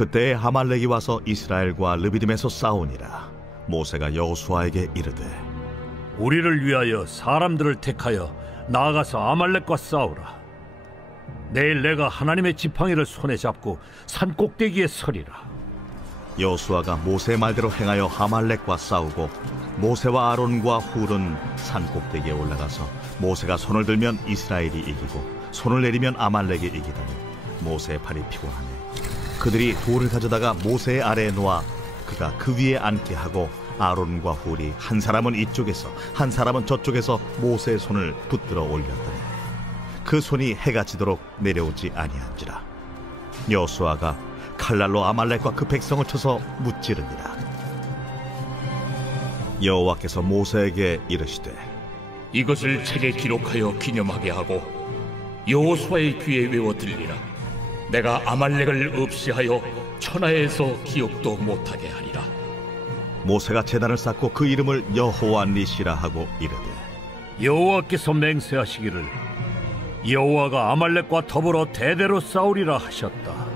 그때에 아말렉이 와서 이스라엘과 르비딤에서 싸우니라. 모세가 여호수아에게 이르되 우리를 위하여 사람들을 택하여 나아가서 아말렉과 싸우라. 내일 내가 하나님의 지팡이를 손에 잡고 산 꼭대기에 서리라. 여호수아가 모세의 말대로 행하여 아말렉과 싸우고 모세와 아론과 훌은 산 꼭대기에 올라가서 모세가 손을 들면 이스라엘이 이기고 손을 내리면 아말렉이 이기더니 모세의 팔이 피곤하네. 그들이 돌을 가져다가 모세의 아래에 놓아 그가 그 위에 앉게 하고 아론과 훌이 한 사람은 이쪽에서 한 사람은 저쪽에서 모세의 손을 붙들어 올렸더니 그 손이 해가 지도록 내려오지 아니한지라. 여호수아가 칼날로 아말렉과 그 백성을 쳐서 무찌르니라. 여호와께서 모세에게 이르시되 이것을 책에 기록하여 기념하게 하고 여호수아의 귀에 외워 들리라. 내가 아말렉을 없이하여 천하에서 기억도 못하게 하리라. 모세가 제단을 쌓고 그 이름을 여호와 니시라 하고 이르되 여호와께서 맹세하시기를 여호와가 아말렉과 더불어 대대로 싸우리라 하셨다.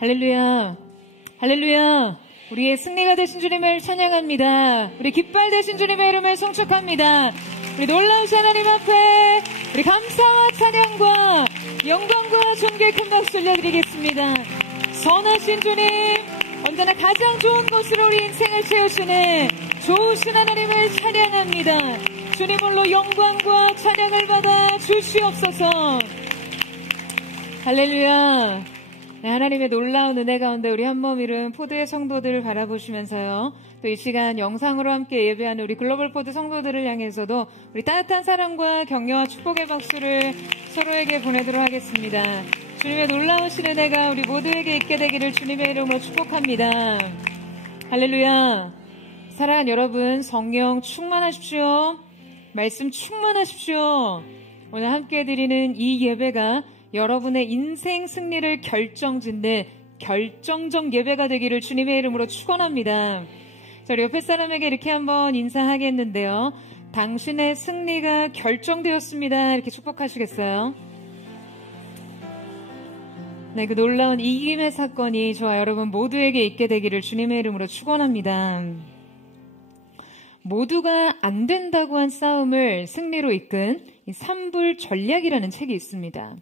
할렐루야, 할렐루야. 우리의 승리가 되신 주님을 찬양합니다. 우리 깃발 되신 주님의 이름을 송축합니다. 우리 놀라우신 하나님 앞에 우리 감사와 찬양과 영광과 존귀의 큰 박수 올려드리겠습니다. 선하신 주님, 언제나 가장 좋은 곳으로 우리 인생을 채우시는 좋으신 하나님을 찬양합니다. 주님 홀로 영광과 찬양을 받아 주시옵소서. 할렐루야. 네, 하나님의 놀라운 은혜 가운데 우리 한몸 이룬 포드의 성도들을 바라보시면서요, 또 이 시간 영상으로 함께 예배하는 우리 글로벌 포드 성도들을 향해서도 우리 따뜻한 사랑과 격려와 축복의 박수를 서로에게 보내도록 하겠습니다. 주님의 놀라우신 은혜가 우리 모두에게 있게 되기를 주님의 이름으로 축복합니다. 할렐루야. 사랑하는 여러분, 성령 충만하십시오. 말씀 충만하십시오. 오늘 함께 드리는 이 예배가 여러분의 인생 승리를 결정짓는 결정적 예배가 되기를 주님의 이름으로 축원합니다. 자, 우리 옆에 사람에게 이렇게 한번 인사하겠는데요. 당신의 승리가 결정되었습니다. 이렇게 축복하시겠어요? 네, 그 놀라운 이김의 사건이 저와 여러분 모두에게 있게 되기를 주님의 이름으로 축원합니다. 모두가 안 된다고 한 싸움을 승리로 이끈 이 삼불 전략이라는 책이 있습니다.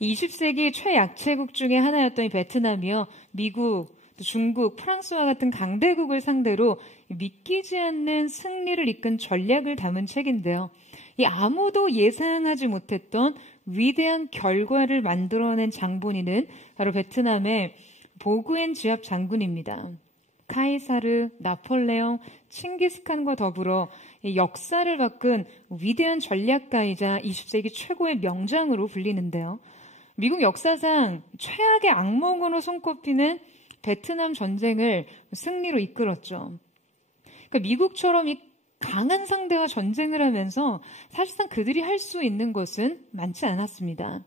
20세기 최약체국 중에 하나였던 이 베트남이요, 미국, 중국, 프랑스와 같은 강대국을 상대로 믿기지 않는 승리를 이끈 전략을 담은 책인데요. 이 아무도 예상하지 못했던 위대한 결과를 만들어낸 장본인은 바로 베트남의 보그엔 지압 장군입니다. 카이사르, 나폴레옹, 칭기스칸과 더불어 역사를 바꾼 위대한 전략가이자 20세기 최고의 명장으로 불리는데요. 미국 역사상 최악의 악몽으로 손꼽히는 베트남 전쟁을 승리로 이끌었죠. 그러니까 미국처럼 이 강한 상대와 전쟁을 하면서 사실상 그들이 할 수 있는 것은 많지 않았습니다.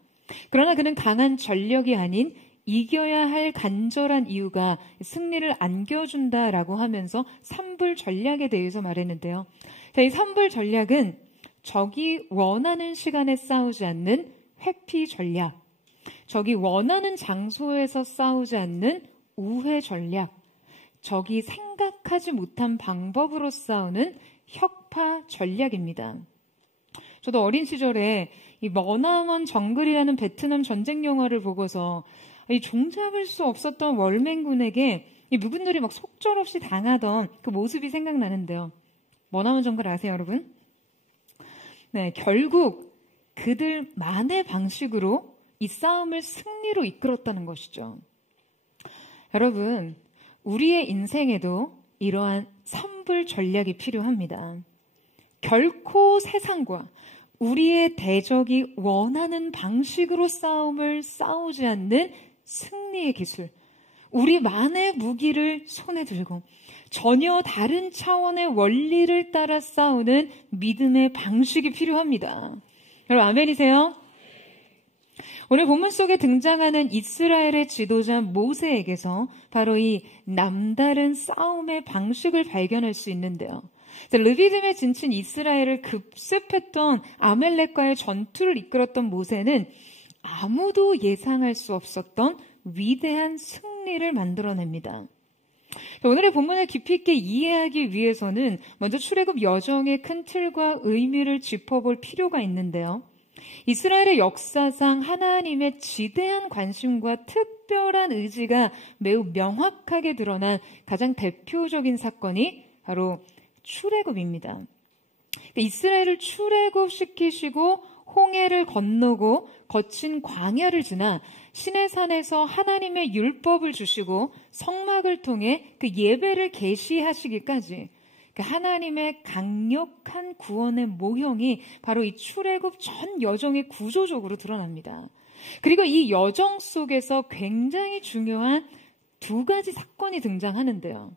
그러나 그는 강한 전력이 아닌 이겨야 할 간절한 이유가 승리를 안겨준다라고 하면서 삼불 전략에 대해서 말했는데요. 자, 이 삼불 전략은 적이 원하는 시간에 싸우지 않는 회피 전략, 적이 원하는 장소에서 싸우지 않는 우회 전략, 적이 생각하지 못한 방법으로 싸우는 혁파 전략입니다. 저도 어린 시절에 이 머나먼 정글이라는 베트남 전쟁 영화를 보고서 이 종잡을 수 없었던 월맹군에게 이 무군들이 막 속절없이 당하던 그 모습이 생각나는데요. 머나먼 정글 아세요, 여러분? 네, 결국 그들만의 방식으로 이 싸움을 승리로 이끌었다는 것이죠. 여러분, 우리의 인생에도 이러한 삼불 전략이 필요합니다. 결코 세상과 우리의 대적이 원하는 방식으로 싸우지 않는 승리의 기술, 우리만의 무기를 손에 들고 전혀 다른 차원의 원리를 따라 싸우는 믿음의 방식이 필요합니다. 여러분, 아멘이세요? 오늘 본문 속에 등장하는 이스라엘의 지도자 모세에게서 바로 이 남다른 싸움의 방식을 발견할 수 있는데요. 르비딤에 진친 이스라엘을 급습했던 아멜렉과의 전투를 이끌었던 모세는 아무도 예상할 수 없었던 위대한 승리를 만들어냅니다. 오늘의 본문을 깊이 있게 이해하기 위해서는 먼저 출애굽 여정의 큰 틀과 의미를 짚어볼 필요가 있는데요. 이스라엘의 역사상 하나님의 지대한 관심과 특별한 의지가 매우 명확하게 드러난 가장 대표적인 사건이 바로 출애굽입니다. 이스라엘을 출애굽시키시고 홍해를 건너고 거친 광야를 지나 시내산에서 하나님의 율법을 주시고 성막을 통해 그 예배를 계시하시기까지 하나님의 강력한 구원의 모형이 바로 이 출애굽 전 여정의 구조적으로 드러납니다. 그리고 이 여정 속에서 굉장히 중요한 두 가지 사건이 등장하는데요.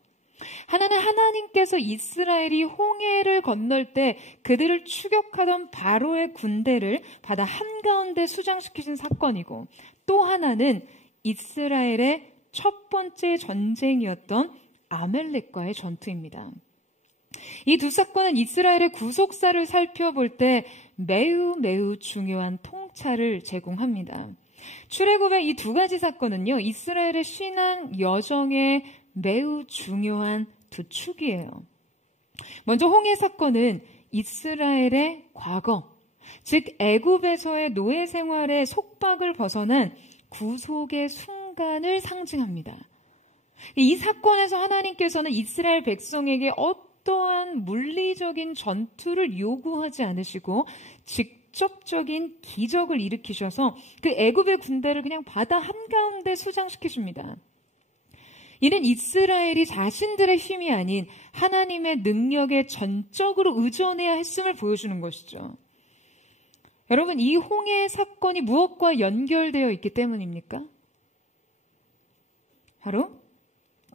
하나는 하나님께서 이스라엘이 홍해를 건널 때 그들을 추격하던 바로의 군대를 바다 한가운데 수장시키신 사건이고, 또 하나는 이스라엘의 첫 번째 전쟁이었던 아말렉과의 전투입니다. 이 두 사건은 이스라엘의 구속사를 살펴볼 때 매우 중요한 통찰을 제공합니다. 출애굽의 이 두 가지 사건은요, 이스라엘의 신앙 여정의 매우 중요한 두 축이에요. 먼저 홍해 사건은 이스라엘의 과거, 즉 애굽에서의 노예 생활의 속박을 벗어난 구속의 순간을 상징합니다. 이 사건에서 하나님께서는 이스라엘 백성에게 어떠한 물리적인 전투를 요구하지 않으시고 직접적인 기적을 일으키셔서 그 애굽의 군대를 그냥 바다 한가운데 수장시키십니다. 이는 이스라엘이 자신들의 힘이 아닌 하나님의 능력에 전적으로 의존해야 했음을 보여주는 것이죠. 여러분, 이 홍해 사건이 무엇과 연결되어 있기 때문입니까? 바로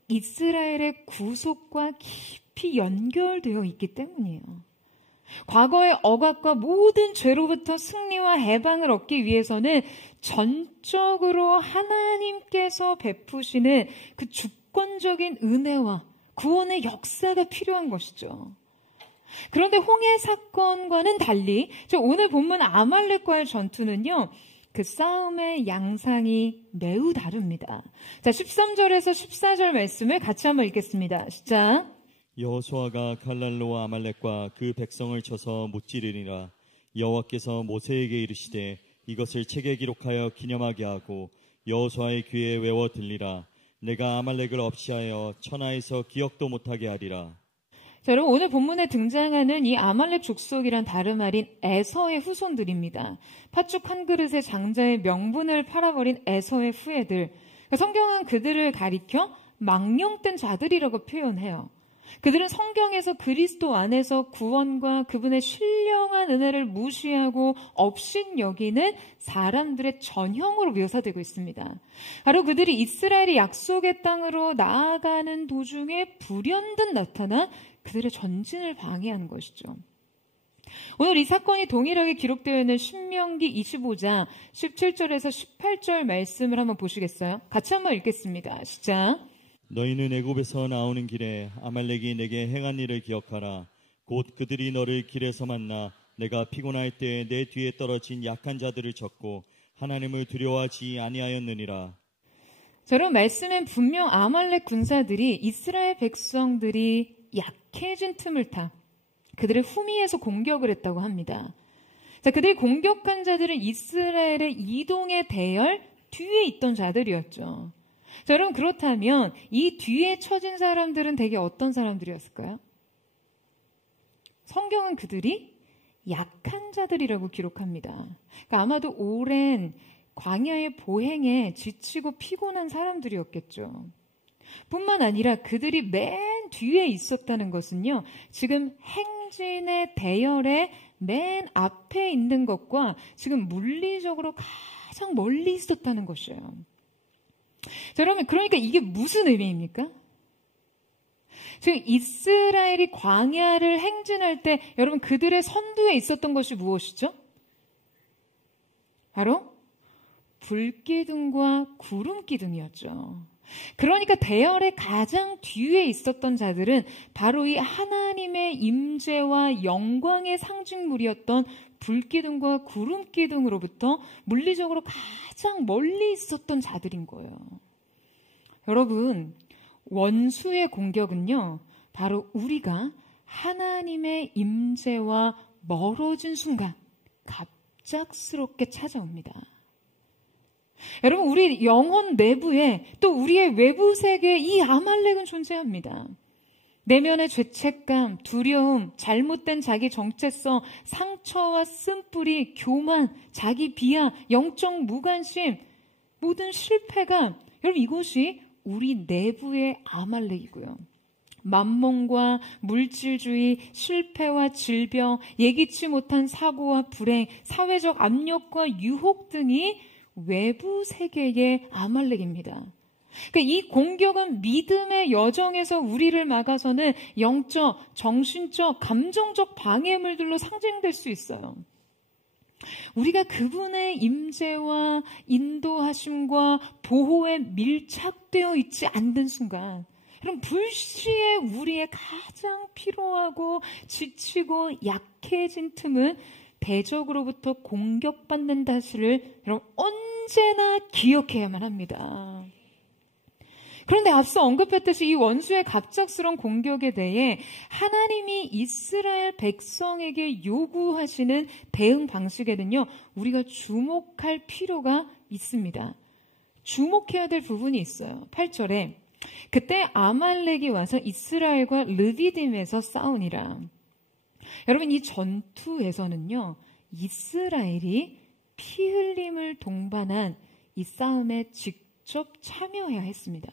이스라엘의 구속과 깊이 연결되어 있기 때문이에요. 과거의 억압과 모든 죄로부터 승리와 해방을 얻기 위해서는 전적으로 하나님께서 베푸시는 그 주권적인 은혜와 구원의 역사가 필요한 것이죠. 그런데 홍해 사건과는 달리 오늘 본문 아말렉과의 전투는요, 그 싸움의 양상이 매우 다릅니다. 자, 13절에서 14절 말씀을 같이 한번 읽겠습니다. 시작. 여호수아가 갈랄로와 아말렉과 그 백성을 쳐서 무찌르니라. 여호와께서 모세에게 이르시되 이것을 책에 기록하여 기념하게 하고 여호수아의 귀에 외워 들리라. 내가 아말렉을 없이하여 천하에서 기억도 못하게 하리라. 자, 여러분, 오늘 본문에 등장하는 이 아말렉 족속이란 다름 아닌 에서의 후손들입니다. 팥죽 한 그릇에 장자의 명분을 팔아버린 에서의 후예들. 성경은 그들을 가리켜 망령된 자들이라고 표현해요. 그들은 성경에서 그리스도 안에서 구원과 그분의 신령한 은혜를 무시하고 업신여기는 사람들의 전형으로 묘사되고 있습니다. 바로 그들이 이스라엘의 약속의 땅으로 나아가는 도중에 불현듯 나타나 그들의 전진을 방해하는 것이죠. 오늘 이 사건이 동일하게 기록되어 있는 신명기 25장 17절에서 18절 말씀을 한번 보시겠어요? 같이 한번 읽겠습니다. 시작. 너희는 애굽에서 나오는 길에 아말렉이 내게 행한 일을 기억하라. 곧 그들이 너를 길에서 만나 내가 피곤할 때 내 뒤에 떨어진 약한 자들을 쳤고 하나님을 두려워하지 아니하였느니라. 저런 말씀엔 분명 아말렉 군사들이 이스라엘 백성들이 약해진 틈을 타 그들의 후미에서 공격을 했다고 합니다. 자, 그들이 공격한 자들은 이스라엘의 이동의 대열 뒤에 있던 자들이었죠. 자, 여러분, 그렇다면 이 뒤에 처진 사람들은 대개 어떤 사람들이었을까요? 성경은 그들이 약한 자들이라고 기록합니다. 그러니까 아마도 오랜 광야의 보행에 지치고 피곤한 사람들이었겠죠. 뿐만 아니라 그들이 맨 뒤에 있었다는 것은요, 지금 행진의 대열의 맨 앞에 있는 것과 지금 물리적으로 가장 멀리 있었다는 것이에요. 자, 여러분, 그러니까 이게 무슨 의미입니까? 지금 이스라엘이 광야를 행진할 때 여러분 그들의 선두에 있었던 것이 무엇이죠? 바로 불기둥과 구름기둥이었죠. 그러니까 대열의 가장 뒤에 있었던 자들은 바로 이 하나님의 임재와 영광의 상징물이었던 불기둥과 구름기둥으로부터 물리적으로 가장 멀리 있었던 자들인 거예요. 여러분, 원수의 공격은요, 바로 우리가 하나님의 임재와 멀어진 순간 갑작스럽게 찾아옵니다. 여러분, 우리 영혼 내부에 또 우리의 외부 세계에 이 아말렉은 존재합니다. 내면의 죄책감, 두려움, 잘못된 자기 정체성, 상처와 쓴뿌리, 교만, 자기 비하, 영적 무관심, 모든 실패감, 여러분 이것이 우리 내부의 아말렉이고요. 만몬과 물질주의, 실패와 질병, 예기치 못한 사고와 불행, 사회적 압력과 유혹 등이 외부 세계의 아말렉입니다. 그러니까 이 공격은 믿음의 여정에서 우리를 막아서는 영적, 정신적, 감정적 방해물들로 상징될 수 있어요. 우리가 그분의 임재와 인도하심과 보호에 밀착되어 있지 않는 순간, 그럼 불시에 우리의 가장 피로하고 지치고 약해진 틈은 대적으로부터 공격받는 사실을 여러분 언제나 기억해야만 합니다. 그런데 앞서 언급했듯이 이 원수의 갑작스러운 공격에 대해 하나님이 이스라엘 백성에게 요구하시는 대응 방식에는요, 우리가 주목할 필요가 있습니다. 주목해야 될 부분이 있어요. 8절에 그때 아말렉이 와서 이스라엘과 르비딤에서 싸우니라. 여러분, 이 전투에서는요, 이스라엘이 피 흘림을 동반한 이 싸움에 직접 참여해야 했습니다.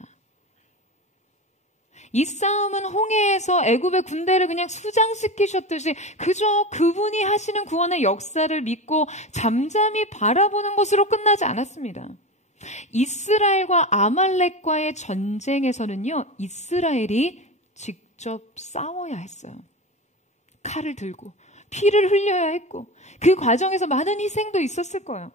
이 싸움은 홍해에서 애굽의 군대를 그냥 수장시키셨듯이 그저 그분이 하시는 구원의 역사를 믿고 잠잠히 바라보는 것으로 끝나지 않았습니다. 이스라엘과 아말렉과의 전쟁에서는요, 이스라엘이 직접 싸워야 했어요. 칼을 들고 피를 흘려야 했고 그 과정에서 많은 희생도 있었을 거예요.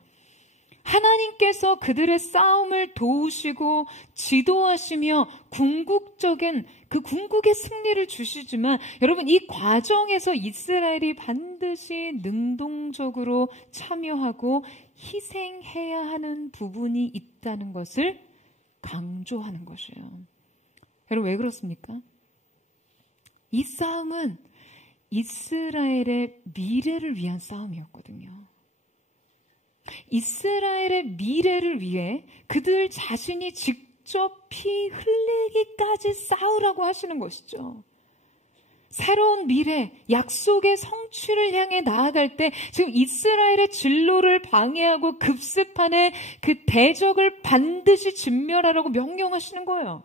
하나님께서 그들의 싸움을 도우시고 지도하시며 궁극적인 그 궁극의 승리를 주시지만 여러분, 이 과정에서 이스라엘이 반드시 능동적으로 참여하고 희생해야 하는 부분이 있다는 것을 강조하는 것이에요. 여러분, 왜 그렇습니까? 이 싸움은 이스라엘의 미래를 위한 싸움이었거든요. 이스라엘의 미래를 위해 그들 자신이 직접 피 흘리기까지 싸우라고 하시는 것이죠. 새로운 미래, 약속의 성취를 향해 나아갈 때 지금 이스라엘의 진로를 방해하고 급습하는 그 대적을 반드시 진멸하라고 명령하시는 거예요.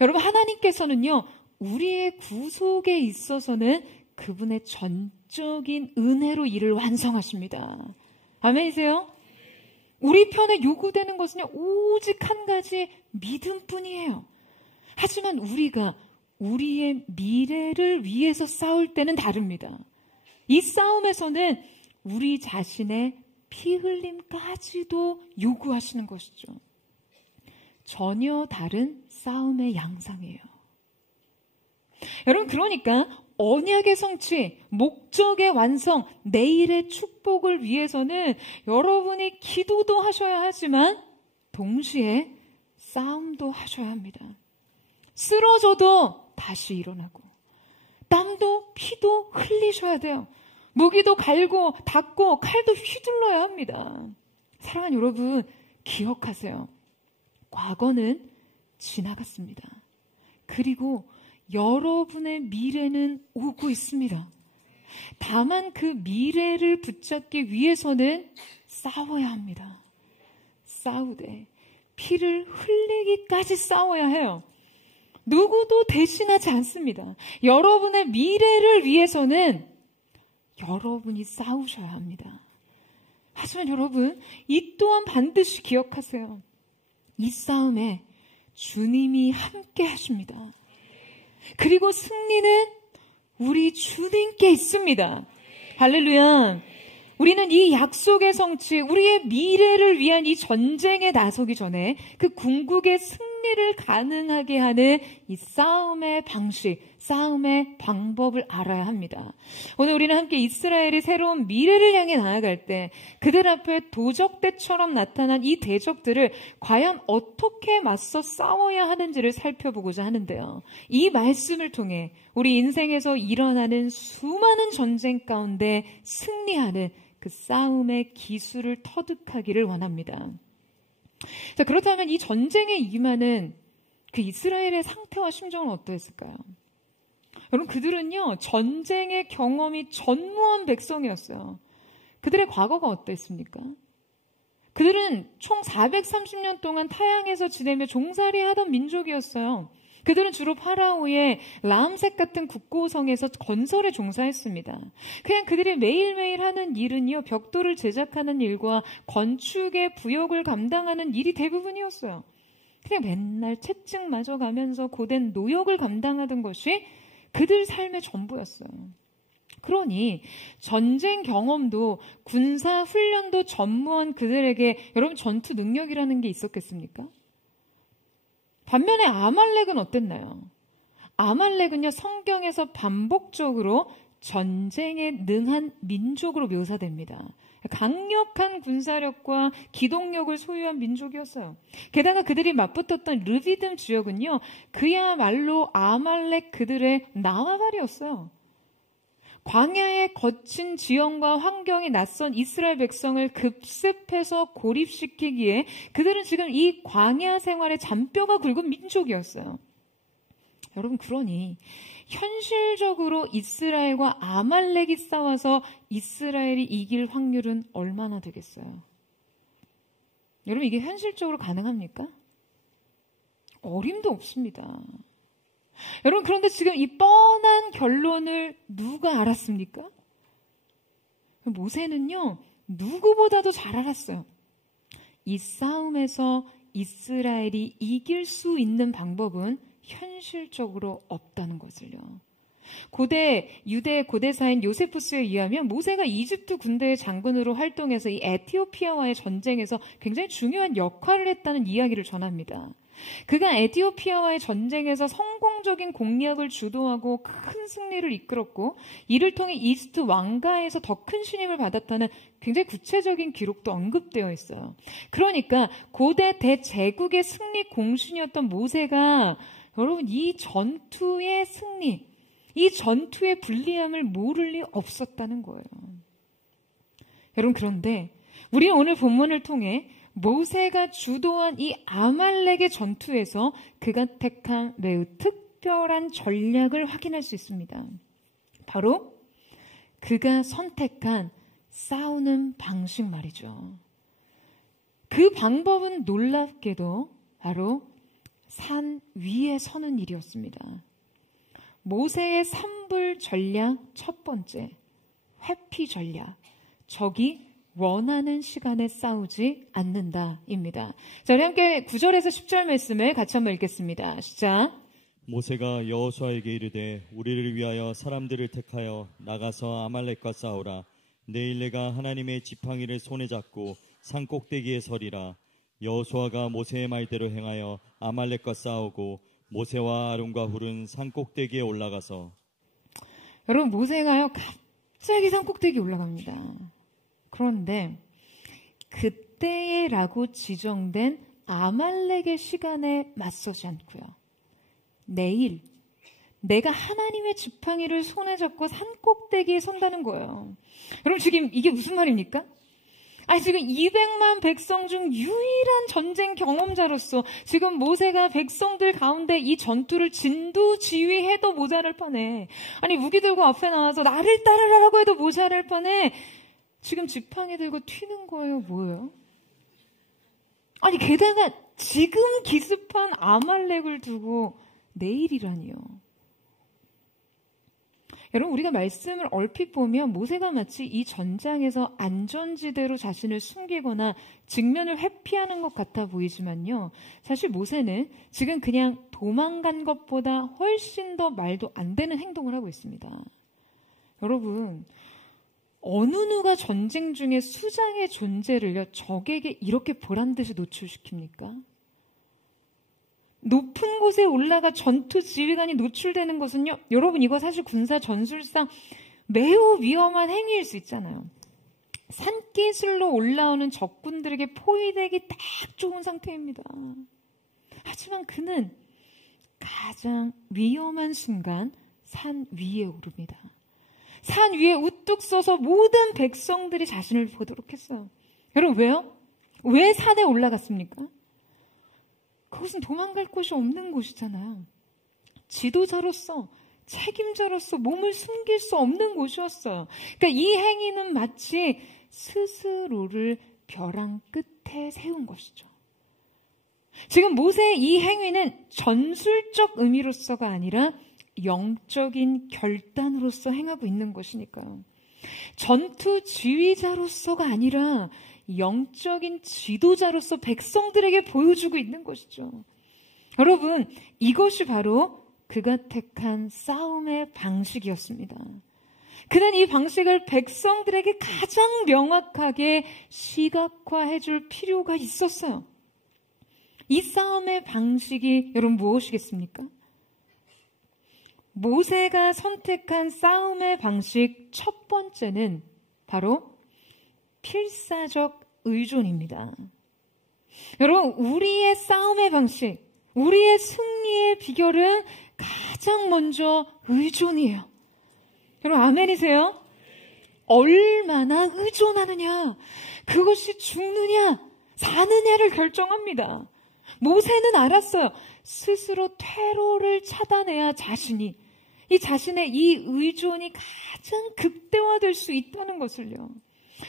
여러분, 하나님께서는요, 우리의 구속에 있어서는 그분의 전적인 은혜로 이를 완성하십니다. 아멘이세요? 우리 편에 요구되는 것은 오직 한 가지 믿음뿐이에요. 하지만 우리가 우리의 미래를 위해서 싸울 때는 다릅니다. 이 싸움에서는 우리 자신의 피 흘림까지도 요구하시는 것이죠. 전혀 다른 싸움의 양상이에요. 여러분, 그러니까 언약의 성취, 목적의 완성, 내일의 축복을 위해서는 여러분이 기도도 하셔야 하지만 동시에 싸움도 하셔야 합니다. 쓰러져도 다시 일어나고 땀도 피도 흘리셔야 돼요. 무기도 갈고 닦고 칼도 휘둘러야 합니다. 사랑하는 여러분, 기억하세요. 과거는 지나갔습니다. 그리고 여러분의 미래는 오고 있습니다. 다만 그 미래를 붙잡기 위해서는 싸워야 합니다. 싸우되 피를 흘리기까지 싸워야 해요. 누구도 대신하지 않습니다. 여러분의 미래를 위해서는 여러분이 싸우셔야 합니다. 하지만 여러분, 이 또한 반드시 기억하세요. 이 싸움에 주님이 함께 하십니다. 그리고 승리는 우리 주님께 있습니다. 할렐루야. 우리는 이 약속의 성취, 우리의 미래를 위한 이 전쟁에 나서기 전에 그 궁극의 승리 승리를 가능하게 하는 이 싸움의 방식, 싸움의 방법을 알아야 합니다. 오늘 우리는 함께 이스라엘이 새로운 미래를 향해 나아갈 때 그들 앞에 도적대처럼 나타난 이 대적들을 과연 어떻게 맞서 싸워야 하는지를 살펴보고자 하는데요. 이 말씀을 통해 우리 인생에서 일어나는 수많은 전쟁 가운데 승리하는 그 싸움의 기술을 터득하기를 원합니다. 자, 그렇다면 이 전쟁에 임하는 그 이스라엘의 상태와 심정은 어떠했을까요? 여러분, 그들은요, 전쟁의 경험이 전무한 백성이었어요. 그들의 과거가 어땠습니까? 그들은 총 430년 동안 타향에서 지내며 종살이 하던 민족이었어요. 그들은 주로 파라오의 라암셋 같은 국고성에서 건설에 종사했습니다. 그냥 그들이 매일매일 하는 일은요, 벽돌을 제작하는 일과 건축의 부역을 감당하는 일이 대부분이었어요. 그냥 맨날 채찍 맞아 가면서 고된 노역을 감당하던 것이 그들 삶의 전부였어요. 그러니 전쟁 경험도 군사 훈련도 전무한 그들에게 여러분 전투 능력이라는 게 있었겠습니까? 반면에 아말렉은 어땠나요? 아말렉은요, 성경에서 반복적으로 전쟁에 능한 민족으로 묘사됩니다. 강력한 군사력과 기동력을 소유한 민족이었어요. 게다가 그들이 맞붙었던 르비딤 지역은요, 그야말로 아말렉 그들의 나와바리였어요. 광야의 거친 지형과 환경이 낯선 이스라엘 백성을 급습해서 고립시키기에 그들은 지금 이 광야 생활의 잔뼈가 굵은 민족이었어요. 여러분, 그러니 현실적으로 이스라엘과 아말렉이 싸워서 이스라엘이 이길 확률은 얼마나 되겠어요? 여러분, 이게 현실적으로 가능합니까? 어림도 없습니다. 여러분, 그런데 지금 이 뻔한 결론을 누가 알았습니까? 모세는요, 누구보다도 잘 알았어요. 이 싸움에서 이스라엘이 이길 수 있는 방법은 현실적으로 없다는 것을요. 고대 유대 고대사인 요세푸스에 의하면 모세가 이집트 군대의 장군으로 활동해서 이 에티오피아와의 전쟁에서 굉장히 중요한 역할을 했다는 이야기를 전합니다. 그가 에티오피아와의 전쟁에서 성공적인 공략을 주도하고 큰 승리를 이끌었고 이를 통해 이집트 왕가에서 더 큰 신임을 받았다는 굉장히 구체적인 기록도 언급되어 있어요. 그러니까 고대 대제국의 승리 공신이었던 모세가 여러분 이 전투의 승리, 이 전투의 불리함을 모를 리 없었다는 거예요. 여러분, 그런데 우리는 오늘 본문을 통해 모세가 주도한 이 아말렉의 전투에서 그가 택한 매우 특별한 전략을 확인할 수 있습니다. 바로 그가 선택한 싸우는 방식 말이죠. 그 방법은 놀랍게도 바로 산 위에 서는 일이었습니다. 모세의 산불 전략 첫 번째, 회피 전략. 적이 원하는 시간에 싸우지 않는다입니다. 자, 우리 함께 9절에서 10절 말씀을 같이 한번 읽겠습니다. 시작. 모세가 여호수아에게 이르되 우리를 위하여 사람들을 택하여 나가서 아말렉과 싸우라. 내일 내가 하나님의 지팡이를 손에 잡고 산 꼭대기에 서리라. 여호수아가 모세의 말대로 행하여 아말렉과 싸우고 모세와 아론과 훌은 산 꼭대기에 올라가서. 여러분, 모세가요 갑자기 산 꼭대기에 올라갑니다. 그런데 그때라고 지정된 아말렉의 시간에 맞서지 않고요. 내일 내가 하나님의 지팡이를 손에 잡고 산 꼭대기에 선다는 거예요. 여러분, 지금 이게 무슨 말입니까? 아니, 지금 200만 백성 중 유일한 전쟁 경험자로서 지금 모세가 백성들 가운데 이 전투를 진두지휘해도 모자랄 판에, 아니 무기 들고 앞에 나와서 나를 따르라고 해도 모자랄 판에 지금 지팡이 들고 튀는 거예요. 뭐예요? 아니, 게다가 지금 기습한 아말렉을 두고 내일이라니요. 여러분, 우리가 말씀을 얼핏 보면 모세가 마치 이 전장에서 안전지대로 자신을 숨기거나 직면을 회피하는 것 같아 보이지만요. 사실 모세는 지금 그냥 도망간 것보다 훨씬 더 말도 안 되는 행동을 하고 있습니다. 여러분, 어느 누가 전쟁 중에 수장의 존재를요 적에게 이렇게 보란듯이 노출시킵니까? 높은 곳에 올라가 전투 지휘관이 노출되는 것은요, 여러분 이거 사실 군사 전술상 매우 위험한 행위일 수 있잖아요. 산기슭로 올라오는 적군들에게 포위되기 딱 좋은 상태입니다. 하지만 그는 가장 위험한 순간 산 위에 오릅니다. 산 위에 우뚝 서서 모든 백성들이 자신을 보도록 했어요. 여러분 왜요? 왜 산에 올라갔습니까? 그것은 도망갈 곳이 없는 곳이잖아요. 지도자로서, 책임자로서 몸을 숨길 수 없는 곳이었어요. 그러니까 이 행위는 마치 스스로를 벼랑 끝에 세운 것이죠. 지금 모세의 이 행위는 전술적 의미로서가 아니라 영적인 결단으로서 행하고 있는 것이니까요. 전투 지휘자로서가 아니라 영적인 지도자로서 백성들에게 보여주고 있는 것이죠. 여러분, 이것이 바로 그가 택한 싸움의 방식이었습니다. 그는 이 방식을 백성들에게 가장 명확하게 시각화해 줄 필요가 있었어요. 이 싸움의 방식이 여러분 무엇이겠습니까? 모세가 선택한 싸움의 방식 첫 번째는 바로 필사적 의존입니다. 여러분, 우리의 싸움의 방식, 우리의 승리의 비결은 가장 먼저 의존이에요. 여러분, 아멘이세요? 얼마나 의존하느냐, 그것이 죽느냐, 사느냐를 결정합니다. 모세는 알았어요. 스스로 퇴로를 차단해야 이 자신의 이 의존이 가장 극대화될 수 있다는 것을요.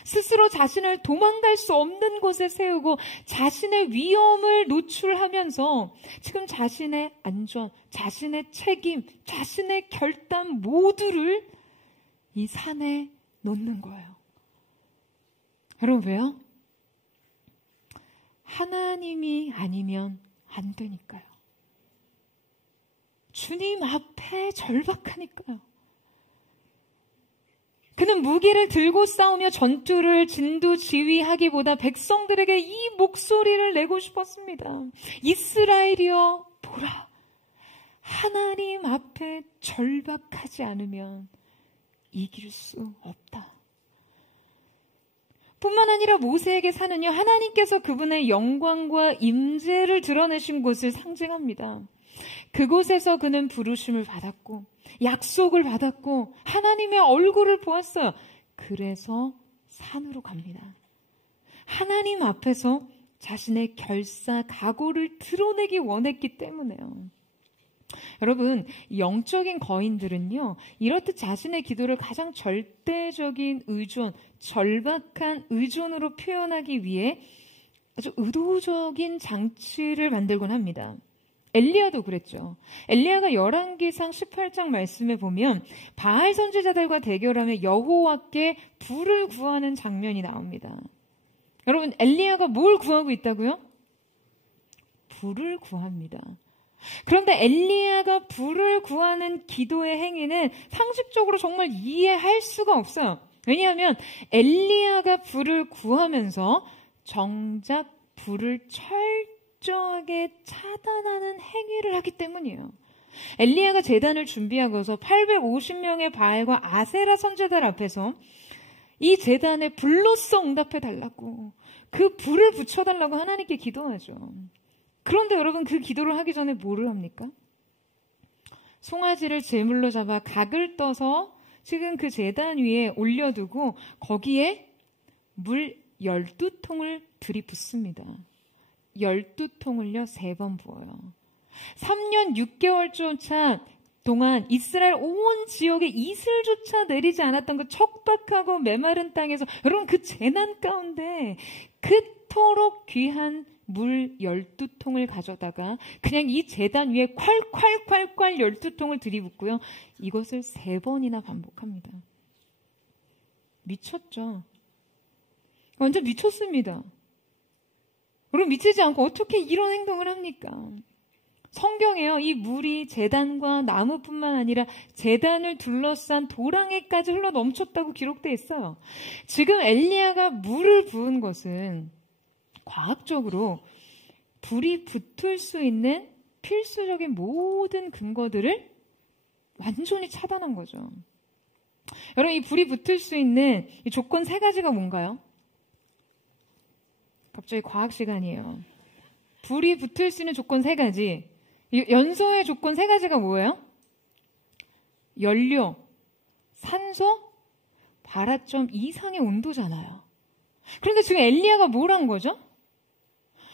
스스로 자신을 도망갈 수 없는 곳에 세우고 자신의 위험을 노출하면서 지금 자신의 안전, 자신의 책임, 자신의 결단 모두를 이 산에 놓는 거예요. 여러분 왜요? 하나님이 아니면 안 되니까요. 주님 앞에 절박하니까요. 그는 무기를 들고 싸우며 전투를 진두 지휘하기보다 백성들에게 이 목소리를 내고 싶었습니다. 이스라엘이여 보라, 하나님 앞에 절박하지 않으면 이길 수 없다. 뿐만 아니라 모세에게 산은요, 하나님께서 그분의 영광과 임재를 드러내신 곳을 상징합니다. 그곳에서 그는 부르심을 받았고 약속을 받았고 하나님의 얼굴을 보았어요. 그래서 산으로 갑니다. 하나님 앞에서 자신의 결사, 각오를 드러내기 원했기 때문에요. 여러분, 영적인 거인들은요, 이렇듯 자신의 기도를 가장 절대적인 의존, 절박한 의존으로 표현하기 위해 아주 의도적인 장치를 만들곤 합니다. 엘리야도 그랬죠. 엘리야가 열왕기상 18장 말씀에 보면 바알 선지자들과 대결하며 여호와께 불을 구하는 장면이 나옵니다. 여러분, 엘리야가 뭘 구하고 있다고요? 불을 구합니다. 그런데 엘리야가 불을 구하는 기도의 행위는 상식적으로 정말 이해할 수가 없어요. 왜냐하면 엘리야가 불을 구하면서 정작 불을 철저하게 차단하는 행위를 하기 때문이에요. 엘리야가 제단을 준비하고서 850명의 바알과 아세라 선지자들 앞에서 이 제단에 불로써 응답해달라고, 그 불을 붙여달라고 하나님께 기도하죠. 그런데 여러분, 그 기도를 하기 전에 뭐를 합니까? 송아지를 제물로 잡아 각을 떠서 지금 그 제단 위에 올려두고 거기에 물 12통을 들이붓습니다. 12통을요 3번 부어요. 3년 6개월조차 동안 이스라엘 온 지역에 이슬조차 내리지 않았던 그 척박하고 메마른 땅에서, 여러분, 그 재난 가운데 그토록 귀한 물 12통을 가져다가 그냥 이 제단 위에 콸콸콸콸 12통을 들이붓고요, 이것을 3번이나 반복합니다. 미쳤죠? 완전 미쳤습니다. 여러분, 미치지 않고 어떻게 이런 행동을 합니까? 성경에요, 이 물이 제단과 나무뿐만 아니라 제단을 둘러싼 도랑에까지 흘러 넘쳤다고 기록되어 있어요. 지금 엘리야가 물을 부은 것은 과학적으로 불이 붙을 수 있는 필수적인 모든 근거들을 완전히 차단한 거죠. 여러분, 이 불이 붙을 수 있는 이 조건 3가지가 뭔가요? 갑자기 과학 시간이에요. 불이 붙을 수 있는 조건 3가지. 연소의 조건 3가지가 뭐예요? 연료, 산소, 발화점 이상의 온도잖아요. 그런데 지금 엘리야가 뭘 한 거죠?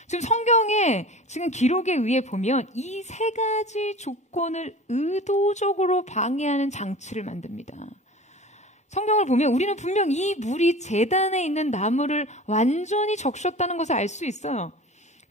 지금 성경에 지금 기록에 의해 보면 이 3가지 조건을 의도적으로 방해하는 장치를 만듭니다. 성경을 보면 우리는 분명 이 물이 제단에 있는 나무를 완전히 적셨다는 것을 알 수 있어요.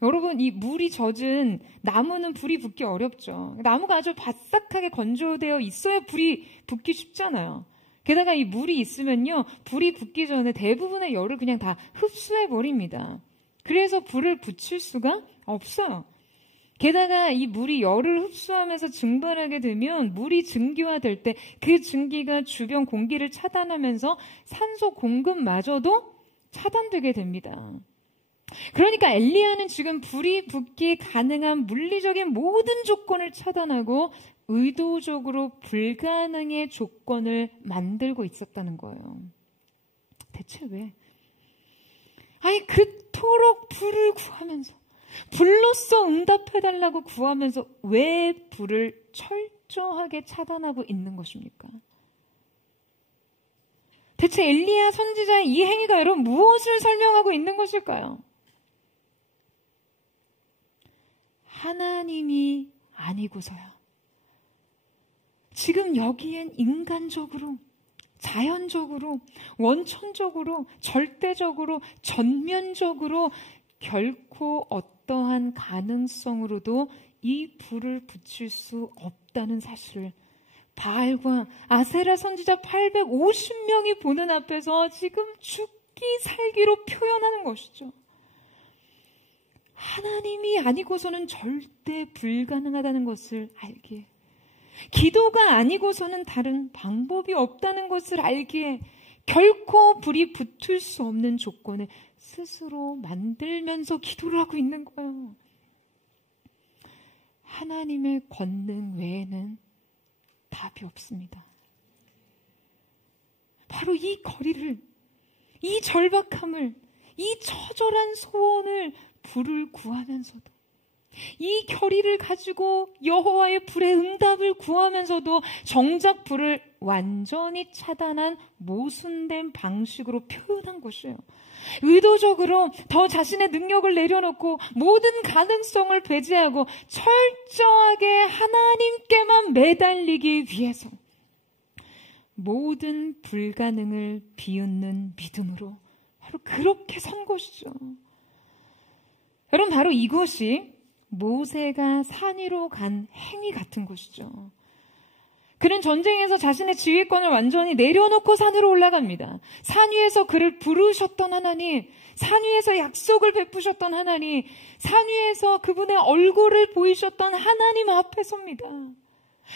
여러분, 이 물이 젖은 나무는 불이 붙기 어렵죠. 나무가 아주 바싹하게 건조되어 있어야 불이 붙기 쉽잖아요. 게다가 이 물이 있으면요, 불이 붙기 전에 대부분의 열을 그냥 다 흡수해버립니다. 그래서 불을 붙일 수가 없어요. 게다가 이 물이 열을 흡수하면서 증발하게 되면 물이 증기화될 때 그 증기가 주변 공기를 차단하면서 산소 공급마저도 차단되게 됩니다. 그러니까 엘리야는 지금 불이 붙기 가능한 물리적인 모든 조건을 차단하고 의도적으로 불가능의 조건을 만들고 있었다는 거예요. 대체 왜? 아니, 그토록 불을 구하면서, 불로써 응답해달라고 구하면서 왜 불을 철저하게 차단하고 있는 것입니까? 대체 엘리야 선지자의 이 행위가 여러분 무엇을 설명하고 있는 것일까요? 하나님이 아니고서야 지금 여기엔 인간적으로, 자연적으로, 원천적으로, 절대적으로, 전면적으로 결코 어떠한 가능성으로도 이 불을 붙일 수 없다는 사실을 바알과 아세라 선지자 850명이 보는 앞에서 지금 죽기 살기로 표현하는 것이죠. 하나님이 아니고서는 절대 불가능하다는 것을 알기에, 기도가 아니고서는 다른 방법이 없다는 것을 알기에 결코 불이 붙을 수 없는 조건을 스스로 만들면서 기도를 하고 있는 거예요. 하나님의 권능 외에는 답이 없습니다. 바로 이 거리를, 이 절박함을, 이 처절한 소원을 불을 구하면서도, 이 결의를 가지고 여호와의 불의 응답을 구하면서도 정작 불을 완전히 차단한 모순된 방식으로 표현한 것이에요. 의도적으로 더 자신의 능력을 내려놓고 모든 가능성을 배제하고 철저하게 하나님께만 매달리기 위해서 모든 불가능을 비웃는 믿음으로 바로 그렇게 선 것이죠. 여러분, 바로 이것이 모세가 산 위로 간 행위 같은 것이죠. 그는 전쟁에서 자신의 지휘권을 완전히 내려놓고 산으로 올라갑니다. 산 위에서 그를 부르셨던 하나님, 산 위에서 약속을 베푸셨던 하나님, 산 위에서 그분의 얼굴을 보이셨던 하나님 앞에 섭니다.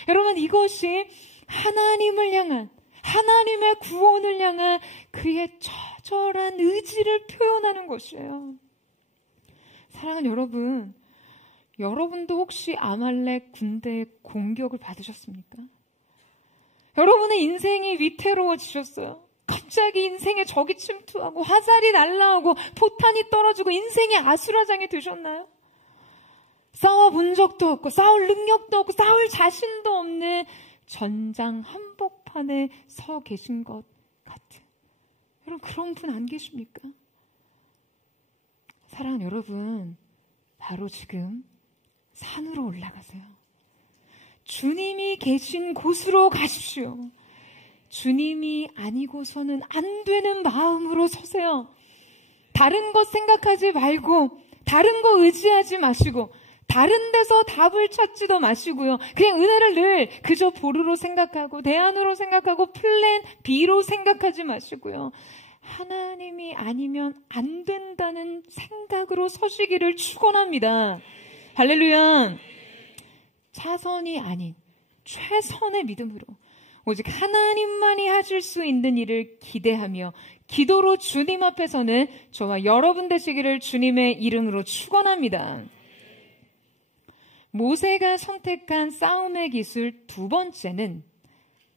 여러분, 이것이 하나님을 향한, 하나님의 구원을 향한 그의 처절한 의지를 표현하는 것이에요. 사랑하는 여러분, 여러분도 혹시 아말렉 군대의 공격을 받으셨습니까? 여러분의 인생이 위태로워지셨어요. 갑자기 인생에 적이 침투하고 화살이 날라오고 포탄이 떨어지고 인생이 아수라장이 되셨나요? 싸워본 적도 없고 싸울 능력도 없고 싸울 자신도 없는 전장 한복판에 서 계신 것 같은, 여러분, 그런 분 안 계십니까? 사랑하는 여러분, 바로 지금 산으로 올라가세요. 주님이 계신 곳으로 가십시오. 주님이 아니고서는 안 되는 마음으로 서세요. 다른 것 생각하지 말고, 다른 거 의지하지 마시고, 다른 데서 답을 찾지도 마시고요. 그냥 은혜를 늘 그저 보루로 생각하고, 대안으로 생각하고, 플랜 B로 생각하지 마시고요. 하나님이 아니면 안 된다는 생각으로 서시기를 축원합니다. 할렐루야. 차선이 아닌 최선의 믿음으로 오직 하나님만이 하실 수 있는 일을 기대하며 기도로 주님 앞에서는 저와 여러분 되시기를 주님의 이름으로 축원합니다. 모세가 선택한 싸움의 기술 두 번째는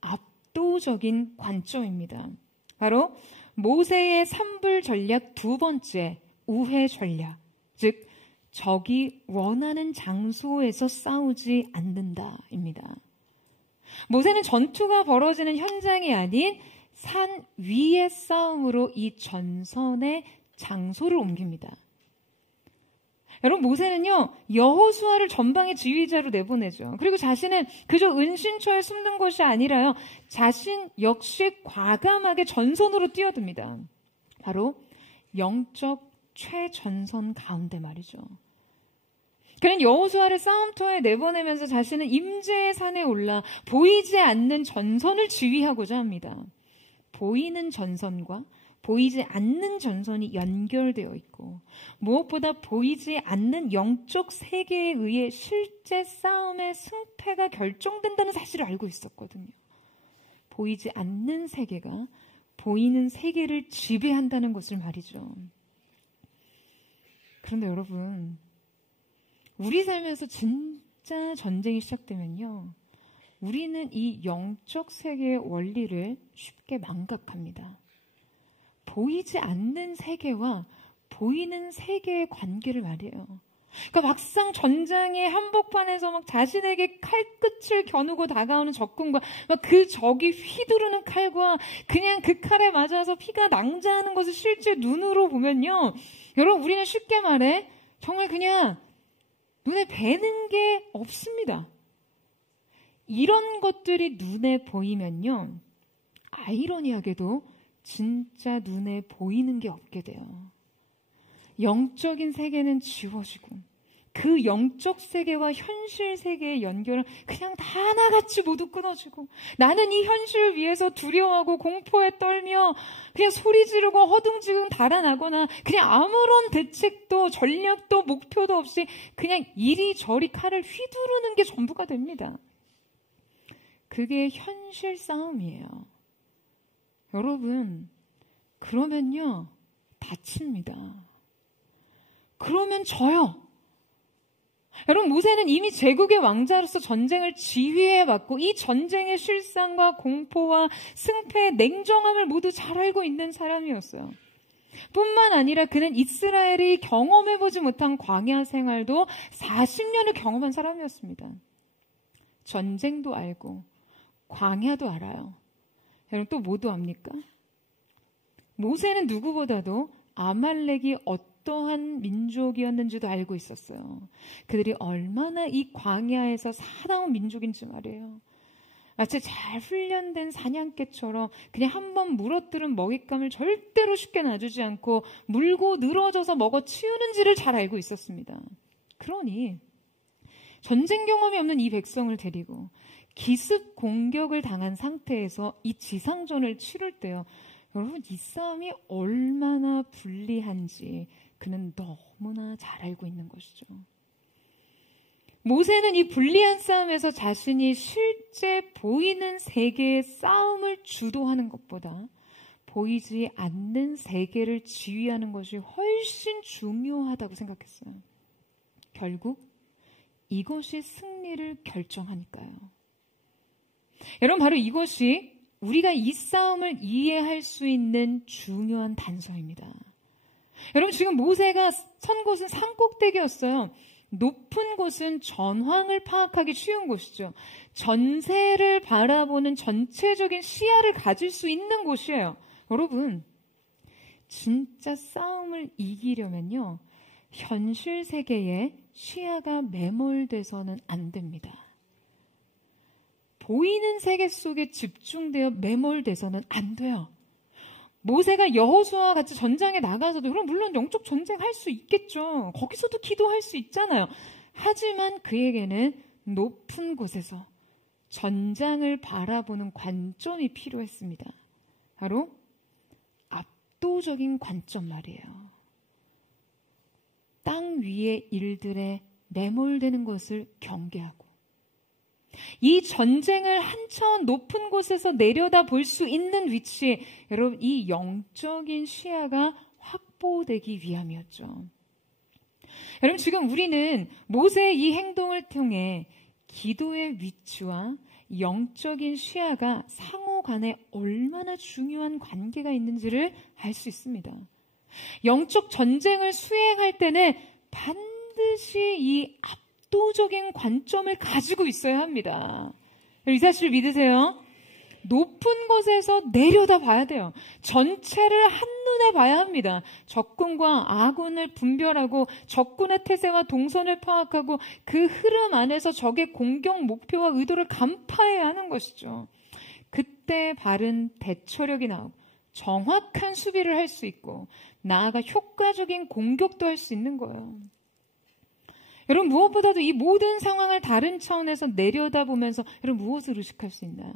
압도적인 관점입니다. 바로 모세의 산불 전략 두 번째, 우회 전략. 즉, 적이 원하는 장소에서 싸우지 않는다입니다. 모세는 전투가 벌어지는 현장이 아닌 산 위의 싸움으로 이 전선의 장소를 옮깁니다. 여러분, 모세는요, 여호수아를 전방의 지휘자로 내보내죠. 그리고 자신은 그저 은신처에 숨는 것이 아니라요, 자신 역시 과감하게 전선으로 뛰어듭니다. 바로 영적 최전선 가운데 말이죠. 그는 여호수아를 싸움터에 내보내면서 자신은 임재의 산에 올라 보이지 않는 전선을 지휘하고자 합니다. 보이는 전선과 보이지 않는 전선이 연결되어 있고, 무엇보다 보이지 않는 영적 세계에 의해 실제 싸움의 승패가 결정된다는 사실을 알고 있었거든요. 보이지 않는 세계가 보이는 세계를 지배한다는 것을 말이죠. 그런데 여러분, 우리 삶에서 진짜 전쟁이 시작되면요, 우리는 이 영적 세계의 원리를 쉽게 망각합니다. 보이지 않는 세계와 보이는 세계의 관계를 말이에요. 그러니까 막상 전장의 한복판에서 막 자신에게 칼끝을 겨누고 다가오는 적군과 막 그 적이 휘두르는 칼과 그냥 그 칼에 맞아서 피가 낭자하는 것을 실제 눈으로 보면요, 여러분, 우리는 쉽게 말해 정말 그냥 눈에 뵈는 게 없습니다. 이런 것들이 눈에 보이면요, 아이러니하게도 진짜 눈에 보이는 게 없게 돼요. 영적인 세계는 지워지고 그 영적 세계와 현실 세계의 연결은 그냥 다 하나같이 모두 끊어지고, 나는 이 현실을 위해서 두려워하고 공포에 떨며 그냥 소리 지르고 허둥지둥 달아나거나 그냥 아무런 대책도 전략도 목표도 없이 그냥 이리저리 칼을 휘두르는 게 전부가 됩니다. 그게 현실 싸움이에요. 여러분, 그러면요, 다칩니다. 그러면 져요. 여러분, 모세는 이미 제국의 왕자로서 전쟁을 지휘해왔고 이 전쟁의 실상과 공포와 승패의 냉정함을 모두 잘 알고 있는 사람이었어요. 뿐만 아니라 그는 이스라엘이 경험해보지 못한 광야 생활도 40년을 경험한 사람이었습니다. 전쟁도 알고 광야도 알아요. 여러분, 또 뭐도 압니까? 모세는 누구보다도 아말렉이 어떠한 민족이었는지도 알고 있었어요. 그들이 얼마나 이 광야에서 사나운 민족인지 말이에요. 마치 잘 훈련된 사냥개처럼 그냥 한번 물어뜯은 먹잇감을 절대로 쉽게 놔주지 않고 물고 늘어져서 먹어 치우는지를 잘 알고 있었습니다. 그러니 전쟁 경험이 없는 이 백성을 데리고 기습 공격을 당한 상태에서 이 지상전을 치를 때요, 여러분, 이 싸움이 얼마나 불리한지 그는 너무나 잘 알고 있는 것이죠. 모세는 이 불리한 싸움에서 자신이 실제 보이는 세계의 싸움을 주도하는 것보다 보이지 않는 세계를 지휘하는 것이 훨씬 중요하다고 생각했어요. 결국 이것이 승리를 결정하니까요. 여러분, 바로 이것이 우리가 이 싸움을 이해할 수 있는 중요한 단서입니다. 여러분, 지금 모세가 선 곳은 산꼭대기였어요. 높은 곳은 전황을 파악하기 쉬운 곳이죠. 전세를 바라보는 전체적인 시야를 가질 수 있는 곳이에요. 여러분, 진짜 싸움을 이기려면요, 현실 세계에 시야가 매몰돼서는 안 됩니다. 보이는 세계 속에 집중되어 매몰돼서는 안 돼요. 모세가 여호수아와 같이 전장에 나가서도, 그럼 물론 영적 전쟁 할 수 있겠죠. 거기서도 기도할 수 있잖아요. 하지만 그에게는 높은 곳에서 전장을 바라보는 관점이 필요했습니다. 바로 압도적인 관점 말이에요. 땅 위의 일들에 매몰되는 것을 경계하고 이 전쟁을 한 차원 높은 곳에서 내려다 볼 수 있는 위치에, 여러분, 이 영적인 시야가 확보되기 위함이었죠. 여러분, 지금 우리는 모세의 이 행동을 통해 기도의 위치와 영적인 시야가 상호 간에 얼마나 중요한 관계가 있는지를 알 수 있습니다. 영적 전쟁을 수행할 때는 반드시 이 압도적인 관점을 가지고 있어야 합니다. 이 사실 믿으세요? 높은 곳에서 내려다 봐야 돼요. 전체를 한눈에 봐야 합니다. 적군과 아군을 분별하고 적군의 태세와 동선을 파악하고 그 흐름 안에서 적의 공격 목표와 의도를 간파해야 하는 것이죠. 그때 바른 대처력이 나오고 정확한 수비를 할 수 있고 나아가 효과적인 공격도 할 수 있는 거예요. 여러분, 무엇보다도 이 모든 상황을 다른 차원에서 내려다보면서 여러분 무엇을 의식할 수 있나요?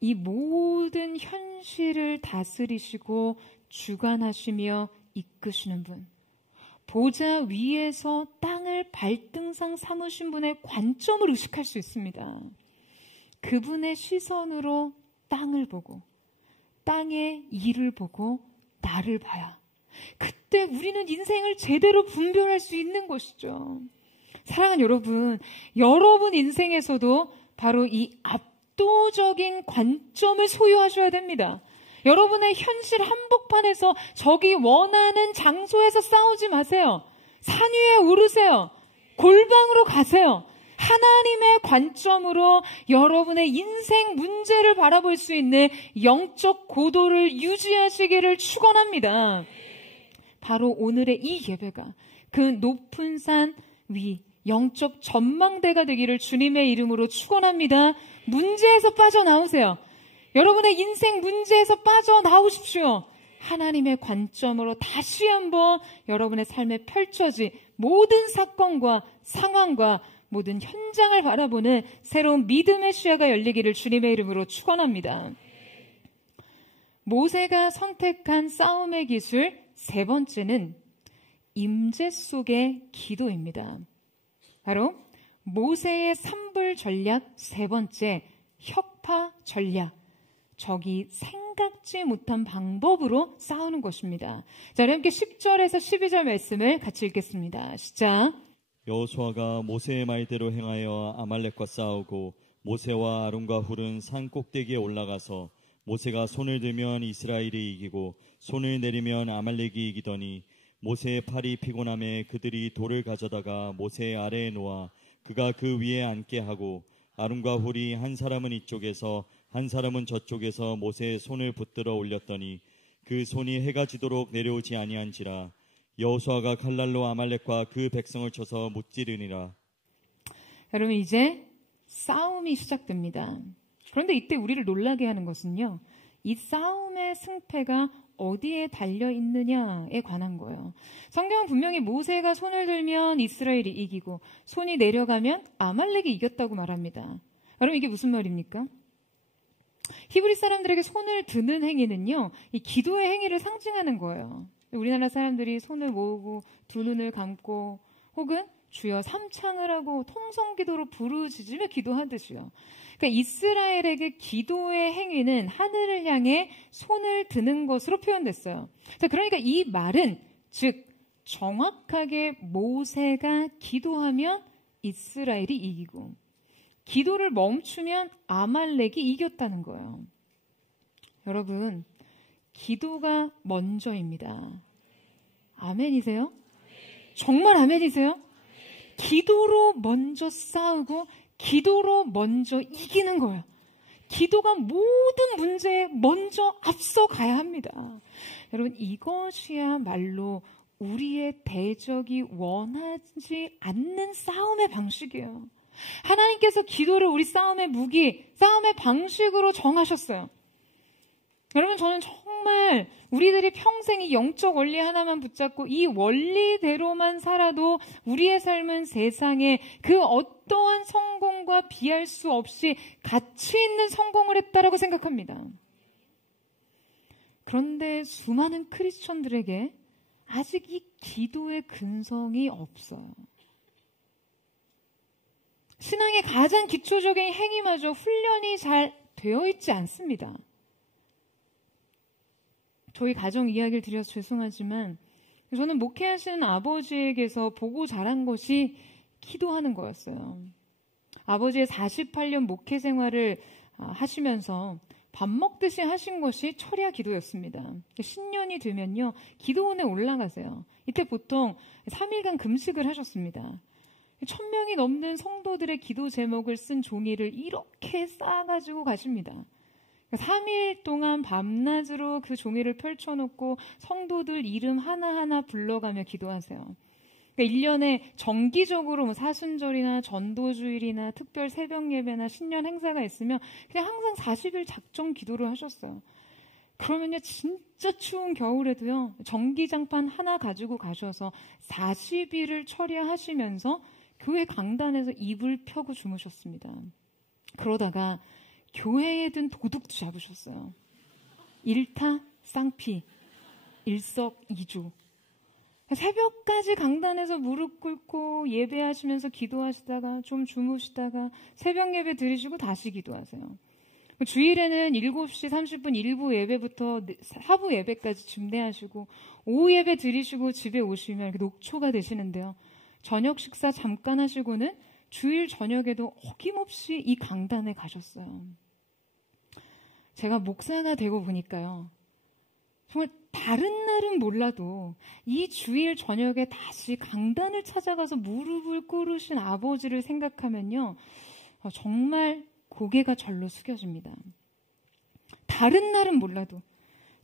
이 모든 현실을 다스리시고 주관하시며 이끄시는 분, 보좌 위에서 땅을 발등상 삼으신 분의 관점을 의식할 수 있습니다. 그분의 시선으로 땅을 보고 땅의 일을 보고 나를 봐야 그때 우리는 인생을 제대로 분별할 수 있는 것이죠. 사랑하는 여러분, 여러분 인생에서도 바로 이 압도적인 관점을 소유하셔야 됩니다. 여러분의 현실 한복판에서 적이 원하는 장소에서 싸우지 마세요. 산 위에 오르세요. 골방으로 가세요. 하나님의 관점으로 여러분의 인생 문제를 바라볼 수 있는 영적 고도를 유지하시기를 축원합니다. 바로 오늘의 이 예배가 그 높은 산 위 영적 전망대가 되기를 주님의 이름으로 축원합니다. 문제에서 빠져나오세요. 여러분의 인생 문제에서 빠져나오십시오. 하나님의 관점으로 다시 한번 여러분의 삶에 펼쳐진 모든 사건과 상황과 모든 현장을 바라보는 새로운 믿음의 시야가 열리기를 주님의 이름으로 축원합니다. 모세가 선택한 싸움의 기술 세 번째는 임재 속의 기도입니다. 바로 모세의 산불 전략 세 번째, 혁파 전략. 적이 생각지 못한 방법으로 싸우는 것입니다. 자, 우리 함께 10절에서 12절 말씀을 같이 읽겠습니다. 시작. 여호수아가 모세의 말대로 행하여 아말렉과 싸우고 모세와 아론과 훌은 산 꼭대기에 올라가서 모세가 손을 들면 이스라엘이 이기고 손을 내리면 아말렉이 이기더니 모세의 팔이 피곤함에 그들이 돌을 가져다가 모세의 아래에 놓아 그가 그 위에 앉게 하고 아론과 훌이 한 사람은 이쪽에서 한 사람은 저쪽에서 모세의 손을 붙들어 올렸더니 그 손이 해가 지도록 내려오지 아니한지라. 여호수아가 칼날로 아말렉과 그 백성을 쳐서 무찌르니라. 여러분, 이제 싸움이 시작됩니다. 그런데 이때 우리를 놀라게 하는 것은요, 이 싸움의 승패가 어디에 달려 있느냐에 관한 거예요. 성경은 분명히 모세가 손을 들면 이스라엘이 이기고 손이 내려가면 아말렉이 이겼다고 말합니다. 여러분, 이게 무슨 말입니까? 히브리 사람들에게 손을 드는 행위는요, 이 기도의 행위를 상징하는 거예요. 우리나라 사람들이 손을 모으고 두 눈을 감고 혹은 주여 삼창을 하고 통성기도로 부르짖으며 기도하듯이요. 그러니까 이스라엘에게 기도의 행위는 하늘을 향해 손을 드는 것으로 표현됐어요. 자, 그러니까 이 말은 즉 정확하게 모세가 기도하면 이스라엘이 이기고 기도를 멈추면 아말렉이 이겼다는 거예요. 여러분, 기도가 먼저입니다. 아멘이세요? 정말 아멘이세요? 기도로 먼저 싸우고 기도로 먼저 이기는 거예요. 기도가 모든 문제에 먼저 앞서가야 합니다. 여러분, 이것이야말로 우리의 대적이 원하지 않는 싸움의 방식이에요. 하나님께서 기도를 우리 싸움의 무기, 싸움의 방식으로 정하셨어요. 여러분, 저는 정말 우리들이 평생 이 영적 원리 하나만 붙잡고 이 원리대로만 살아도 우리의 삶은 세상에 그 어떠한 성공과 비할 수 없이 가치 있는 성공을 했다라고 생각합니다. 그런데 수많은 크리스천들에게 아직 이 기도의 근성이 없어요. 신앙의 가장 기초적인 행위마저 훈련이 잘 되어 있지 않습니다. 저희 가정 이야기를 드려서 죄송하지만 저는 목회하시는 아버지에게서 보고 자란 것이 기도하는 거였어요. 아버지의 48년 목회 생활을 하시면서 밥 먹듯이 하신 것이 철야 기도였습니다. 신년이 되면요, 기도원에 올라가세요. 이때 보통 3일간 금식을 하셨습니다. 1000명이 넘는 성도들의 기도 제목을 쓴 종이를 이렇게 쌓아가지고 가십니다. 3일 동안 밤낮으로 그 종이를 펼쳐놓고 성도들 이름 하나하나 불러가며 기도하세요. 1년에 정기적으로 사순절이나 전도주일이나 특별 새벽 예배나 신년 행사가 있으면 그냥 항상 40일 작정 기도를 하셨어요. 그러면요, 진짜 추운 겨울에도요, 전기장판 하나 가지고 가셔서 40일을 철야하시면서 교회 강단에서 이불 펴고 주무셨습니다. 그러다가 교회에 든 도둑도 잡으셨어요. 일타 쌍피, 일석이조. 새벽까지 강단에서 무릎 꿇고 예배하시면서 기도하시다가 좀 주무시다가 새벽 예배 드리시고 다시 기도하세요. 주일에는 7시 30분 일부 예배부터 하부 예배까지 준비하시고 오후 예배 드리시고 집에 오시면 이렇게 녹초가 되시는데요. 저녁 식사 잠깐 하시고는 주일 저녁에도 어김없이 이 강단에 가셨어요. 제가 목사가 되고 보니까요, 정말 다른 날은 몰라도 이 주일 저녁에 다시 강단을 찾아가서 무릎을 꿇으신 아버지를 생각하면요, 정말 고개가 절로 숙여집니다. 다른 날은 몰라도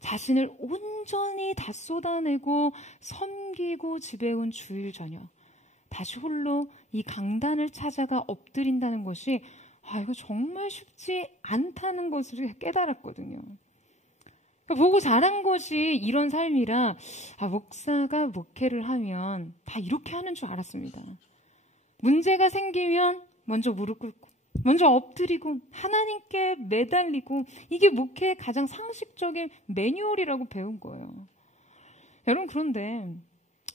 자신을 온전히 다 쏟아내고 섬기고 집에 온 주일 저녁, 다시 홀로 이 강단을 찾아가 엎드린다는 것이 이거 정말 쉽지 않다는 것을 깨달았거든요. 보고 자란 것이 이런 삶이라 목사가 목회를 하면 다 이렇게 하는 줄 알았습니다. 문제가 생기면 먼저 무릎 꿇고 먼저 엎드리고 하나님께 매달리고, 이게 목회의 가장 상식적인 매뉴얼이라고 배운 거예요. 여러분, 그런데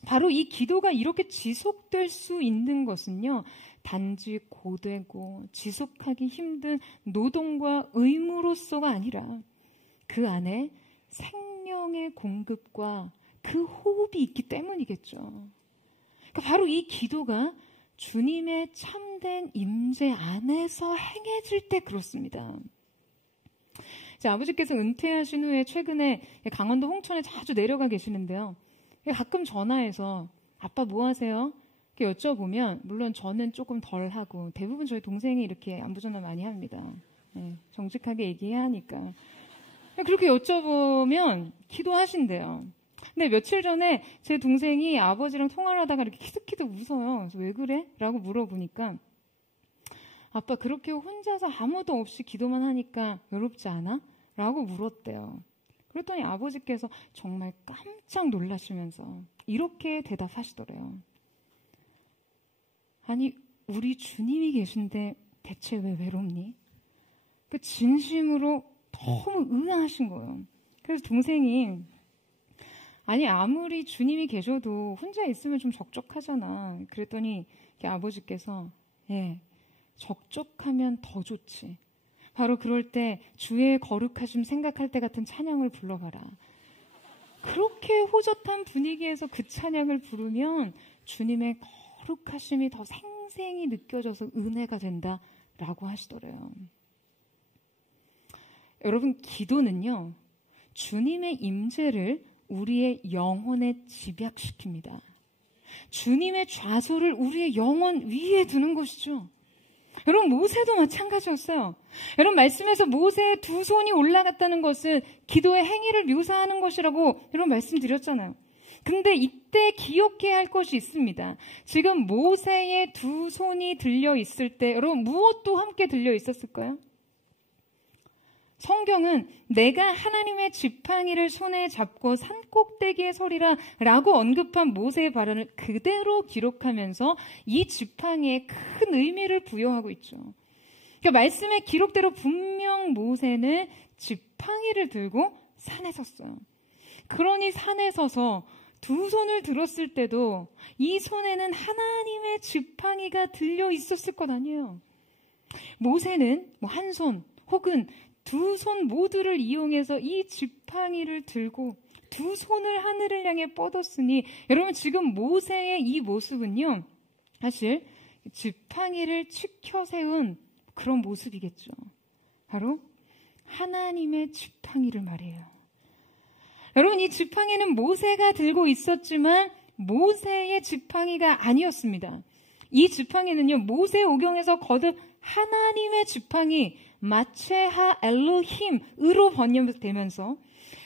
바로 이 기도가 이렇게 지속될 수 있는 것은요, 단지 고되고 지속하기 힘든 노동과 의무로서가 아니라 그 안에 생명의 공급과 그 호흡이 있기 때문이겠죠. 그러니까 바로 이 기도가 주님의 참된 임재 안에서 행해질 때 그렇습니다. 아버지께서 은퇴하신 후에 최근에 강원도 홍천에 자주 내려가 계시는데요. 가끔 전화해서 아빠 뭐 하세요? 이렇게 여쭤보면, 물론 저는 조금 덜 하고 대부분 저희 동생이 이렇게 안부전화 많이 합니다. 정직하게 얘기해야 하니까. 그렇게 여쭤보면 기도하신대요. 근데 며칠 전에 제 동생이 아버지랑 통화를 하다가 이렇게 키득키득 웃어요. 그래서 왜 그래? 라고 물어보니까, 아빠 그렇게 혼자서 아무도 없이 기도만 하니까 외롭지 않아? 라고 물었대요. 그랬더니 아버지께서 정말 깜짝 놀라시면서 이렇게 대답하시더래요. 아니, 우리 주님이 계신데 대체 왜 외롭니? 그 진심으로 너무 의아하신 거예요. 그래서 동생이, 아니 아무리 주님이 계셔도 혼자 있으면 좀 적적하잖아. 그랬더니 아버지께서, 적적하면 더 좋지. 바로 그럴 때 주의 거룩하심 생각할 때 같은 찬양을 불러봐라. 그렇게 호젓한 분위기에서 그 찬양을 부르면 주님의 거룩하심이 더 생생히 느껴져서 은혜가 된다라고 하시더래요. 여러분, 기도는요, 주님의 임재를 우리의 영혼에 집약시킵니다. 주님의 좌소를 우리의 영혼 위에 두는 것이죠. 여러분, 모세도 마찬가지였어요. 여러분, 말씀에서 모세의 두 손이 올라갔다는 것은 기도의 행위를 묘사하는 것이라고 여러분 말씀드렸잖아요. 근데 이때 기억해야 할 것이 있습니다. 지금 모세의 두 손이 들려 있을 때 여러분, 무엇도 함께 들려 있었을까요? 성경은 내가 하나님의 지팡이를 손에 잡고 산꼭대기에 서리라 라고 언급한 모세의 발언을 그대로 기록하면서 이 지팡이에 큰 의미를 부여하고 있죠. 그러니까 말씀의 기록대로 분명 모세는 지팡이를 들고 산에 섰어요. 그러니 산에 서서 두 손을 들었을 때도 이 손에는 하나님의 지팡이가 들려 있었을 것 아니에요. 모세는 한 손 혹은 두 손 모두를 이용해서 이 지팡이를 들고 두 손을 하늘을 향해 뻗었으니, 여러분 지금 모세의 이 모습은요, 사실 지팡이를 치켜 세운 그런 모습이겠죠. 바로 하나님의 지팡이를 말해요. 여러분, 이 지팡이는 모세가 들고 있었지만 모세의 지팡이가 아니었습니다. 이 지팡이는요, 모세 오경에서 거듭 하나님의 지팡이, 마체하 엘로힘으로 번역되면서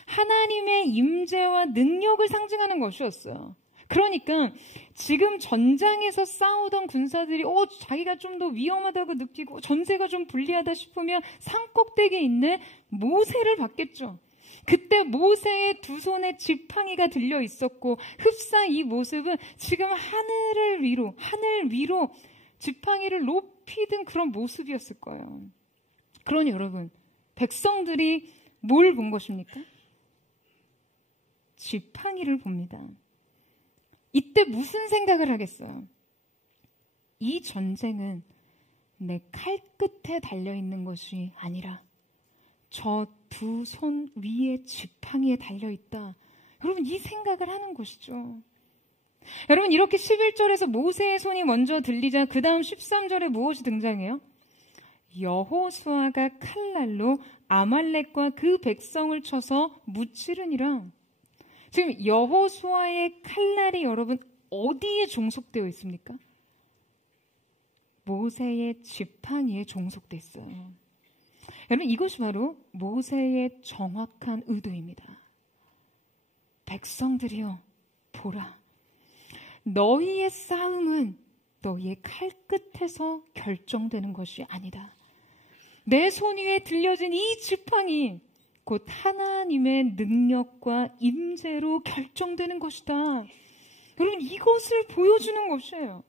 하나님의 임재와 능력을 상징하는 것이었어요. 그러니까 지금 전장에서 싸우던 군사들이 자기가 좀 더 위험하다고 느끼고 전세가 좀 불리하다 싶으면 산꼭대기에 있는 모세를 봤겠죠. 그때 모세의 두 손에 지팡이가 들려 있었고, 흡사 이 모습은 지금 하늘 위로 지팡이를 높이 든 그런 모습이었을 거예요. 그러니 여러분, 백성들이 뭘 본 것입니까? 지팡이를 봅니다. 이때 무슨 생각을 하겠어요? 이 전쟁은 내 칼끝에 달려있는 것이 아니라 저 두 손 위에 지팡이에 달려있다. 여러분, 이 생각을 하는 것이죠. 여러분, 이렇게 11절에서 모세의 손이 먼저 들리자 그 다음 13절에 무엇이 등장해요? 여호수아가 칼날로 아말렉과 그 백성을 쳐서 무찌르니라. 지금 여호수아의 칼날이 여러분 어디에 종속되어 있습니까? 모세의 지팡이에 종속되어 있어요. 여러분, 이것이 바로 모세의 정확한 의도입니다. 백성들이여, 보라. 너희의 싸움은 너희의 칼끝에서 결정되는 것이 아니다. 내 손 위에 들려진 이 지팡이, 곧 하나님의 능력과 임재로 결정되는 것이다. 여러분, 이것을 보여주는 것이에요.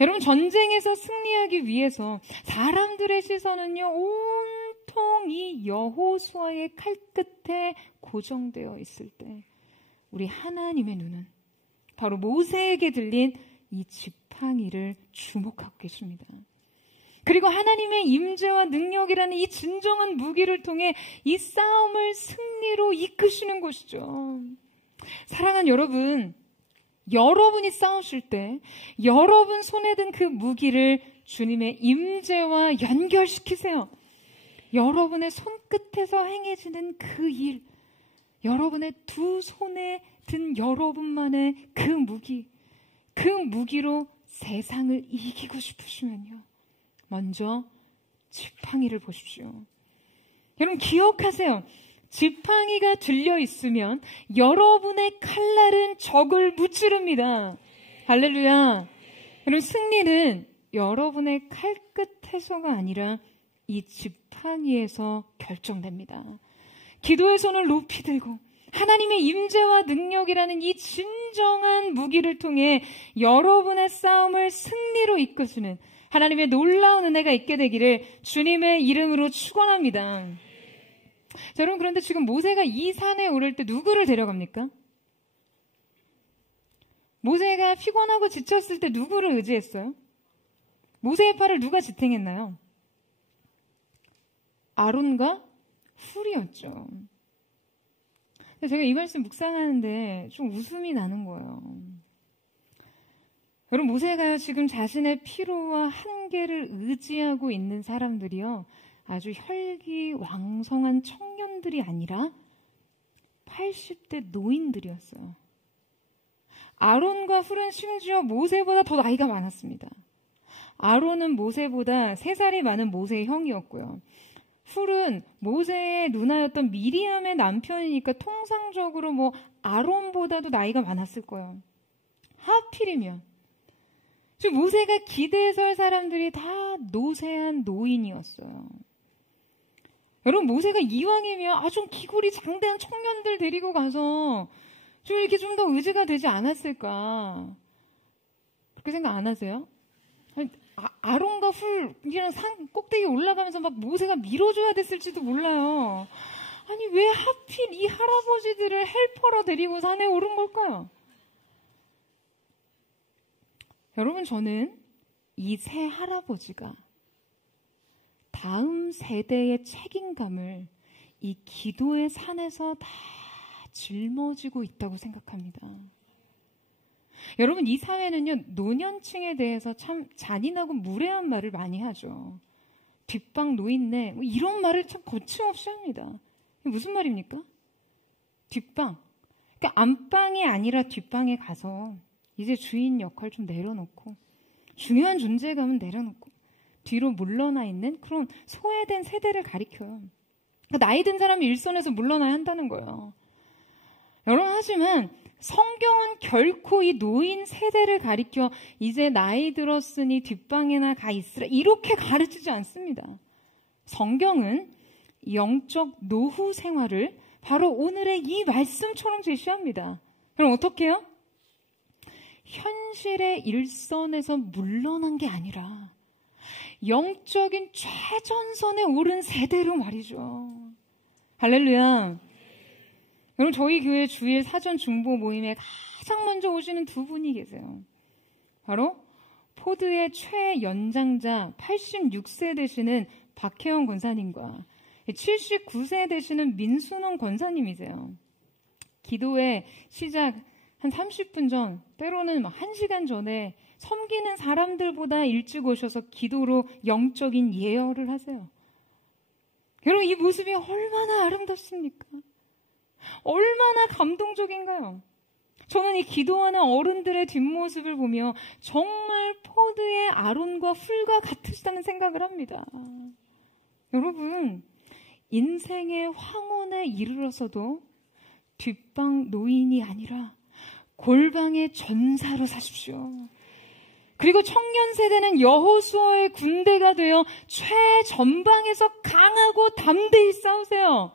여러분, 전쟁에서 승리하기 위해서 사람들의 시선은요, 온통 이 여호수아의 칼끝에 고정되어 있을 때, 우리 하나님의 눈은 바로 모세에게 들린 이 지팡이를 주목하고 계십니다. 그리고 하나님의 임재와 능력이라는 이 진정한 무기를 통해 이 싸움을 승리로 이끄시는 것이죠. 사랑하는 여러분, 여러분이 싸우실 때 여러분 손에 든 그 무기를 주님의 임재와 연결시키세요. 여러분의 손끝에서 행해지는 그 일, 여러분의 두 손에 든 여러분만의 그 무기로 세상을 이기고 싶으시면요, 먼저 지팡이를 보십시오. 여러분, 기억하세요. 지팡이가 들려 있으면 여러분의 칼날은 적을 무찌릅니다. 할렐루야. 여러분, 승리는 여러분의 칼끝에서가 아니라 이 지팡이에서 결정됩니다. 기도의 손을 높이 들고 하나님의 임재와 능력이라는 이 진정한 무기를 통해 여러분의 싸움을 승리로 이끄시는 하나님의 놀라운 은혜가 있게 되기를 주님의 이름으로 축원합니다. 자, 여러분, 그런데 지금 모세가 이 산에 오를 때 누구를 데려갑니까? 모세가 피곤하고 지쳤을 때 누구를 의지했어요? 모세의 팔을 누가 지탱했나요? 아론과 훌이었죠. 제가 이 말씀 묵상하는데 좀 웃음이 나는 거예요. 여러분, 모세가요, 지금 자신의 피로와 한계를 의지하고 있는 사람들이요, 아주 혈기왕성한 청년들이 아니라 80대 노인들이었어요. 아론과 훌은 심지어 모세보다 더 나이가 많았습니다. 아론은 모세보다 3살이 많은 모세의 형이었고요. 훌은 모세의 누나였던 미리암의 남편이니까 통상적으로 아론보다도 나이가 많았을 거예요. 하필이면 즉 모세가 기대설 사람들이 다 노쇠한 노인이었어요. 여러분, 모세가 이왕이면 좀 기골이 장대한 청년들 데리고 가서 좀 이렇게 좀 더 의지가 되지 않았을까, 그렇게 생각 안 하세요? 아론과 훌 그냥 산 꼭대기 올라가면서 막 모세가 밀어줘야 됐을지도 몰라요. 아니, 왜 하필 이 할아버지들을 헬퍼로 데리고 산에 오른 걸까요? 여러분, 저는 이 세 할아버지가 다음 세대의 책임감을 이 기도의 산에서 다 짊어지고 있다고 생각합니다. 여러분, 이 사회는요, 노년층에 대해서 참 잔인하고 무례한 말을 많이 하죠. 뒷방 노인네, 뭐 이런 말을 참 거침없이 합니다. 무슨 말입니까? 뒷방. 그러니까 안방이 아니라 뒷방에 가서 이제 주인 역할 좀 내려놓고 중요한 존재감은 내려놓고 뒤로 물러나 있는 그런 소외된 세대를 가리켜요. 그러니까 나이 든 사람이 일선에서 물러나야 한다는 거예요. 여러분, 하지만 성경은 결코 이 노인 세대를 가리켜 이제 나이 들었으니 뒷방에나 가 있으라 이렇게 가르치지 않습니다. 성경은 영적 노후 생활을 바로 오늘의 이 말씀처럼 제시합니다. 그럼 어떻게 해요? 현실의 일선에서 물러난 게 아니라 영적인 최전선에 오른 세대로 말이죠. 할렐루야. 여러분, 저희 교회 주일 사전 중보 모임에 가장 먼저 오시는 두 분이 계세요. 바로 포드의 최연장자 86세 되시는 박혜영 권사님과 79세 되시는 민순원 권사님이세요. 기도회 시작 한 30분 전, 때로는 1시간 전에 섬기는 사람들보다 일찍 오셔서 기도로 영적인 예열을 하세요. 여러분, 이 모습이 얼마나 아름답습니까? 얼마나 감동적인가요? 저는 이 기도하는 어른들의 뒷모습을 보며 정말 포드의 아론과 훌과 같으시다는 생각을 합니다. 여러분, 인생의 황혼에 이르러서도 뒷방 노인이 아니라 골방의 전사로 사십시오. 그리고 청년 세대는 여호수아의 군대가 되어 최전방에서 강하고 담대히 싸우세요.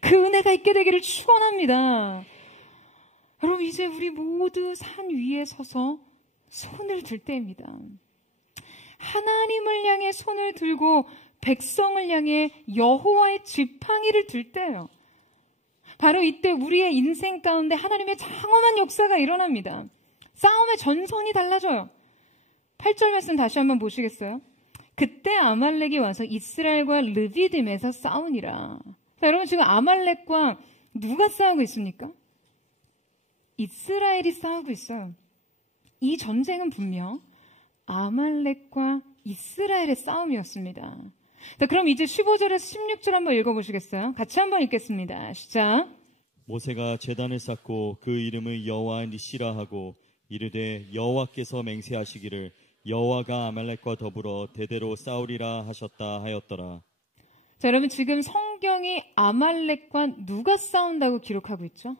그 은혜가 있게 되기를 축원합니다. 여러분, 이제 우리 모두 산 위에 서서 손을 들 때입니다. 하나님을 향해 손을 들고 백성을 향해 여호와의 지팡이를 들 때예요. 바로 이때 우리의 인생 가운데 하나님의 장엄한 역사가 일어납니다. 싸움의 전선이 달라져요. 8절 말씀 다시 한번 보시겠어요? 그때 아말렉이 와서 이스라엘과 르비딤에서 싸우니라. 자, 여러분, 지금 아말렉과 누가 싸우고 있습니까? 이스라엘이 싸우고 있어요. 이 전쟁은 분명 아말렉과 이스라엘의 싸움이었습니다. 자, 그럼 이제 15절에서 16절 한번 읽어보시겠어요? 같이 한번 읽겠습니다. 시작. 모세가 제단을 쌓고 그 이름을 여호와 니시라 하고 이르되 여호와께서 맹세하시기를 여호와가 아말렉과 더불어 대대로 싸우리라 하셨다 하였더라. 자, 여러분, 지금 성경이 아말렉과 누가 싸운다고 기록하고 있죠?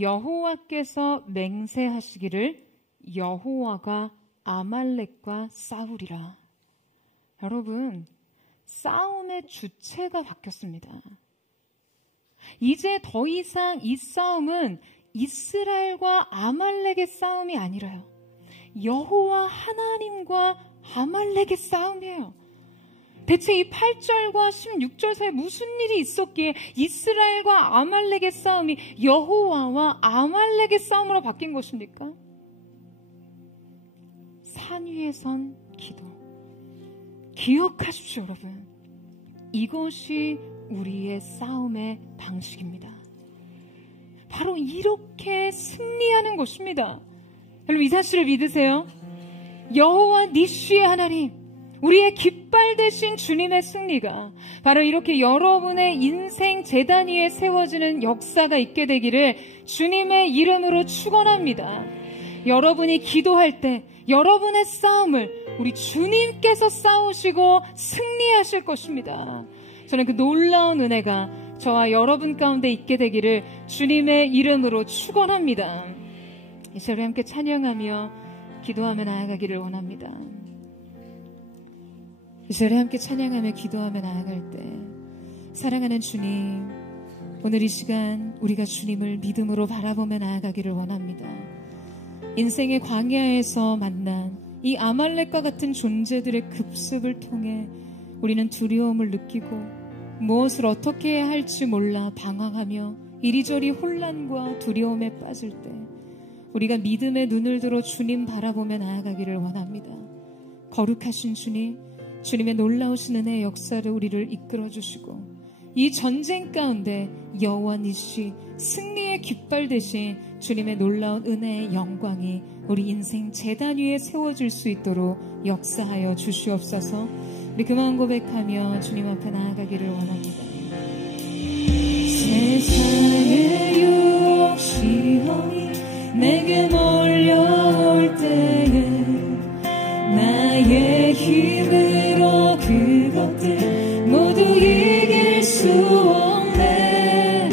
여호와께서 맹세하시기를 여호와가 아말렉과 싸우리라. 여러분, 싸움의 주체가 바뀌었습니다. 이제 더 이상 이 싸움은 이스라엘과 아말렉의 싸움이 아니라요, 여호와 하나님과 아말렉의 싸움이에요. 대체 이 8절과 16절 사이에 무슨 일이 있었기에 이스라엘과 아말렉의 싸움이 여호와와 아말렉의 싸움으로 바뀐 것입니까? 산 위에 선 기도. 기억하십시오, 여러분. 이것이 우리의 싸움의 방식입니다. 바로 이렇게 승리하는 것입니다. 여러분, 이 사실을 믿으세요? 여호와 니시의 하나님, 우리의 깃발 되신 주님의 승리가 바로 이렇게 여러분의 인생 제단 위에 세워지는 역사가 있게 되기를 주님의 이름으로 축원합니다. 여러분이 기도할 때 여러분의 싸움을 우리 주님께서 싸우시고 승리하실 것입니다. 저는 그 놀라운 은혜가 저와 여러분 가운데 있게 되기를 주님의 이름으로 축원합니다. 이 시간 함께 찬양하며 기도하며 나아가기를 원합니다. 이 시간에 함께 찬양하며 기도하며 나아갈 때, 사랑하는 주님, 오늘 이 시간 우리가 주님을 믿음으로 바라보며 나아가기를 원합니다. 인생의 광야에서 만난 이 아말렉과 같은 존재들의 급습을 통해 우리는 두려움을 느끼고 무엇을 어떻게 해야 할지 몰라 방황하며 이리저리 혼란과 두려움에 빠질 때, 우리가 믿음의 눈을 들어 주님 바라보며 나아가기를 원합니다. 거룩하신 주님, 주님의 놀라우신 은혜의 역사를 우리를 이끌어 주시고 이 전쟁 가운데 여호와 니시 승리의 깃발 대신 주님의 놀라운 은혜의 영광이 우리 인생 제단 위에 세워질 수 있도록 역사하여 주시옵소서. 우리 그만 고백하며 주님 앞에 나아가기를 원합니다. 세상의 유혹 시험이 내게 몰려올 때에 나의 힘으로 그것들 모두 이길 수 없네.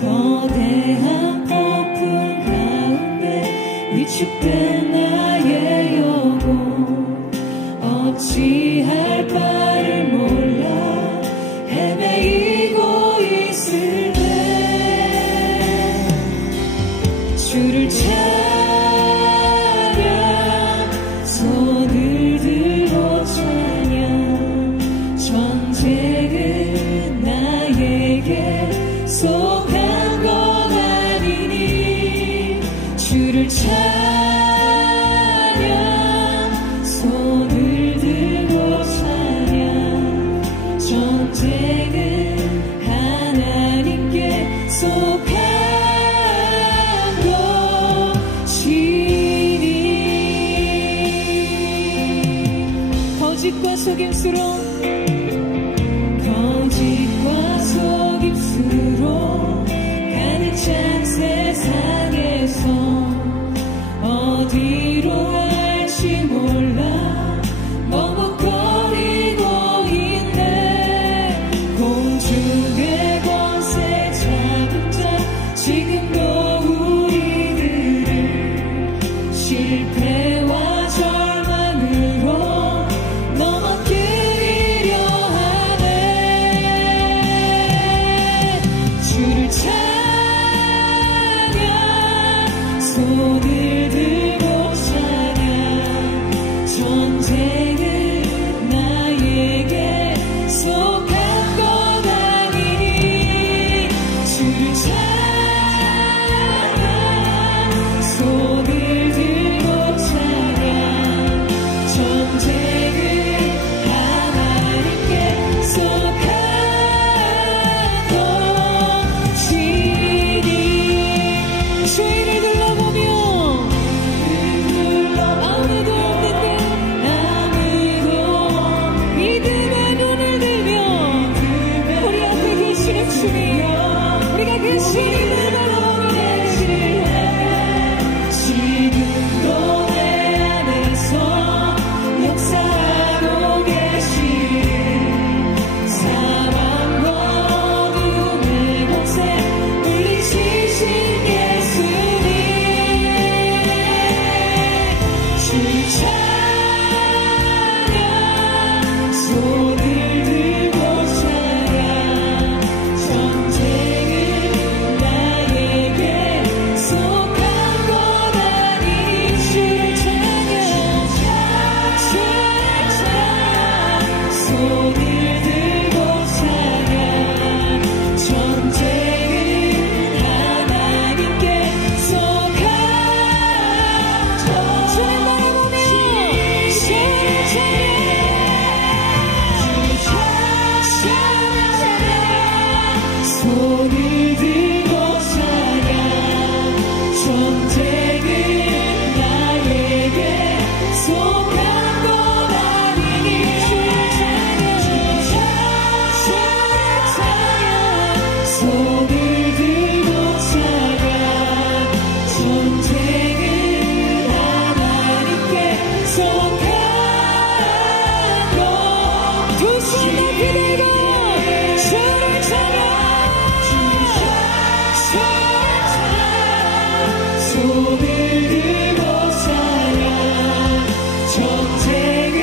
거대한 폭풍 가운데 위축된 나의 영혼 어찌할 바를 몰라 헤매이고 있을 때 주를 찬양 손을 들고 찬양 전쟁은 나에게 속한 것 아니니 주를 찬양 손을 들고 찬양 전쟁은 하나님께 속한 거짓과 속임수로 가득 찬 세상에서 어디로 갈지 몰라 머뭇거리고 있네. 공중의 권세 잡은 자 지금도 우리들을 실패와 절망으로 넘어뜨리려 하네. 주를 찬양 손을 들고 찬양 전쟁은 나에게 속한 것 아니니 주를 찬양 손을 들고 찬양 전쟁은 하나님께 속한 것이니 주위를 둘러보며 아무도 없는데 믿음의 눈을 들며 우리 앞에 계시는 주님 우리가 그 주님을 바라보며 지금도 내 안에서 역사하고 계신 사랑과 어둠의 곳에 물리치신 예수님 주를 찬양 손을 들고 찬양 전쟁은 나에게 속한 것 아니니 주를 찬양 손을 들고 찬양 전쟁은 하나님께 속한 것 주님 바라보며 손을 들고 찬양 전쟁은 나에게 속한 것 아니니 주를 찬양 손을 들고 찬양 전쟁은 하나님께 속한 것 두 손 높이 들고 주를 찬양 손을 들고 찬양 전쟁은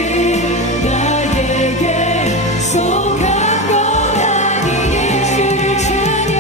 나에게 속한 것 아니니 주를 찬양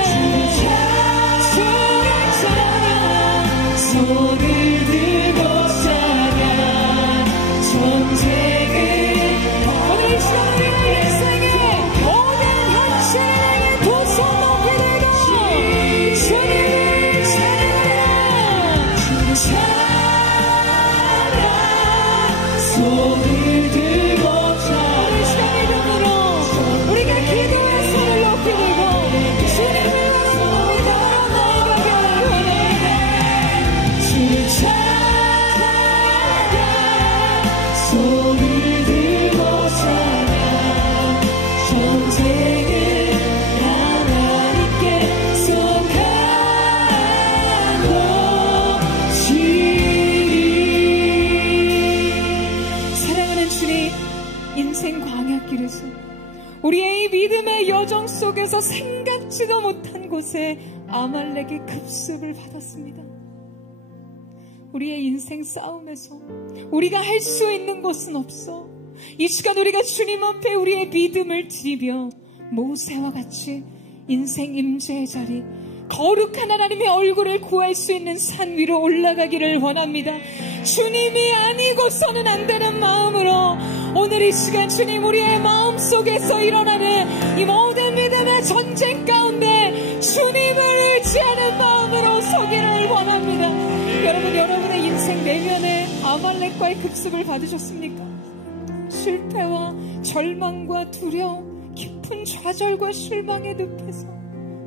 세상에서 생각지도 못한 곳에 아말렉의 급습을 받았습니다. 우리의 인생 싸움에서 우리가 할 수 있는 것은 없어. 이 시간 우리가 주님 앞에 우리의 믿음을 드리며 모세와 같이 인생 임재의 자리, 거룩한 하나님의 얼굴을 구할 수 있는 산 위로 올라가기를 원합니다. 주님이 아니고서는 안 되는 마음으로 오늘 이 시간 주님 우리의 마음속에서 일어나는 이 모든 믿음의 전쟁 가운데 주님을 의지하는 마음으로 서기를 원합니다. 여러분, 여러분의 인생 내면에 아말렉과의 급습을 받으셨습니까? 실패와 절망과 두려움, 깊은 좌절과 실망의 늪에서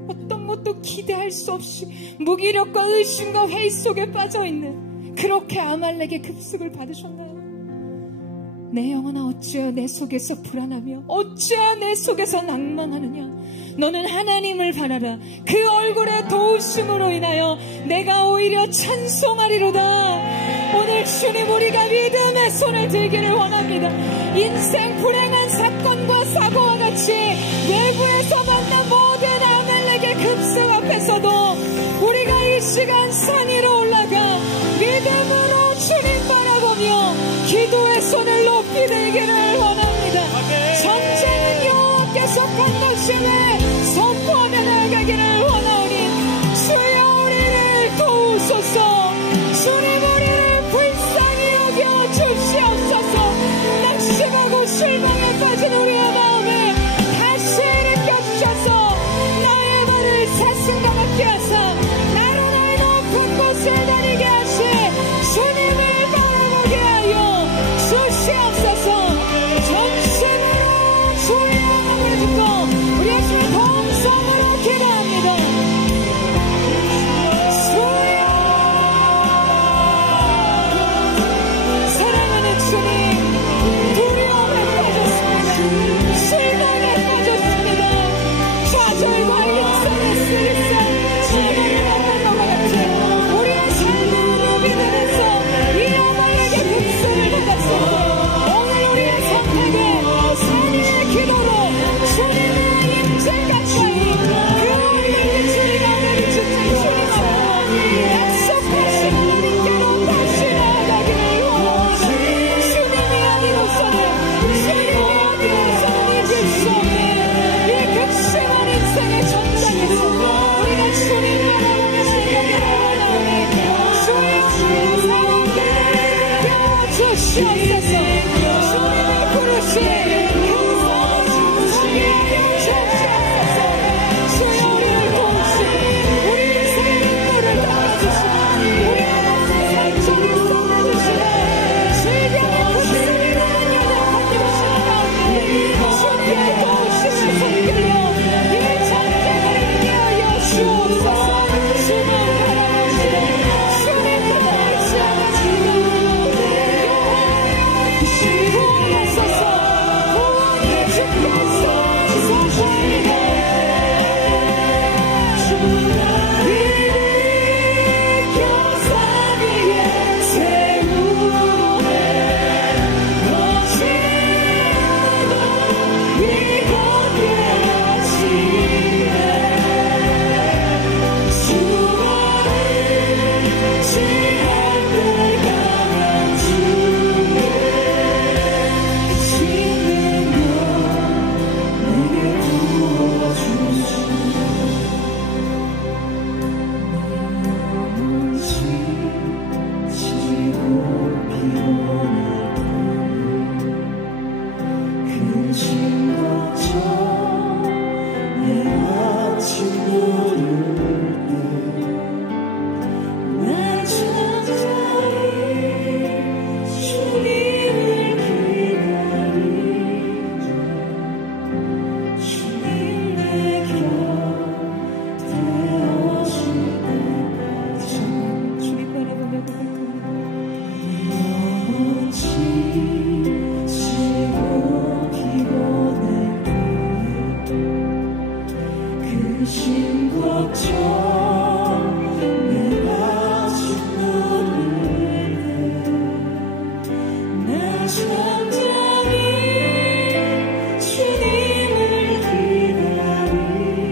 어떤 것도 기대할 수 없이 무기력과 의심과 회의 속에 빠져있는 그렇게 아말렉의 급습을 받으셨나요? 내 영혼아 어찌하여 내 속에서 불안하며 어찌하여 내 속에서 낭망하느냐. 너는 하나님을 바라라. 그 얼굴의 도우심으로 인하여 내가 오히려 찬송하리로다. 오늘 주님 우리가 믿음의 손을 들기를 원합니다. 인생 불행한 사건과 사고와 같이 외부에서 만난 모든 아말렉의 급습 앞에서도 우리가 이 시간 산 위로 올라가 믿음으로 주님 바라보며 기도의 손을 높이 들기를 원합니다. 전쟁은 여호와께 속한 것임을 선포하며 나아가기를 원하오니 주여 우리를 도우소서. 주님 우리를 불쌍히 여겨 주시옵소서. 낙심하고 실망에 빠진 우리의 마음을 다시 일으켜 주셔서 나의 발을 사슴과 같게 하사 나로 나의 높은 곳에 다니게 하시 주님을 바라보게 하여 주시옵소서. 전심으로 주의 영광을 듣고 우리의 주의 동성으로 기도합니다. 주여 사랑하는 주님, 두려움에 빠졌습니다. 실망에 빠졌습니다. 좌절과 일상의 쓰리살 실망을 만난 것과 같이 우리의 삶으로 믿으면서 이 아말렉의 급습을 받았습니다. 오늘 우리의 선택에 산위의 기도로 주님의 임재 가까이 그 얼굴이 주님과 내리 주신 주님 앞으로 약속하신 우리께로 다시 나아가기를 원합니다. 주님이 아니고서는 잊을 수 없는 이 극심한 인생의 전장에서 우리가 주님을 바라보며 나아가기를 원하오니 주의 사랑께 주시옵소서. 주님의 부르심 함께하여 주시옵소서. 주여 우리를 도우시고 우리 인생의 눈물을 닦아주시고 우리 안에 살짝을 쏟아주시고 질병의 고통을 연약하게 하시는 가운데 주님의 도우심을 손길로 이 전쟁을 이겨하여 주옵소서. 주님 바라보시고 주님을 의지하며 구원하소서. 구원의 주께서 지사시옵니다. 일으켜서 위에 세우네 거칠어도 위겁게 하시네 수고를 지할 때 강한 주의 지는 것 내게 부어주시네 지치고 피곤할 때 근심 걱정 내 아침 부를 때내 잠자리 주님을 기다리죠. 주님 내 곁 되어줄 때까지 주님 바라보며 고백합니다. 영원 지치고 피곤할 때 근심 걱정 내가 짓누를 때내 잠자리 주님을 기다리죠.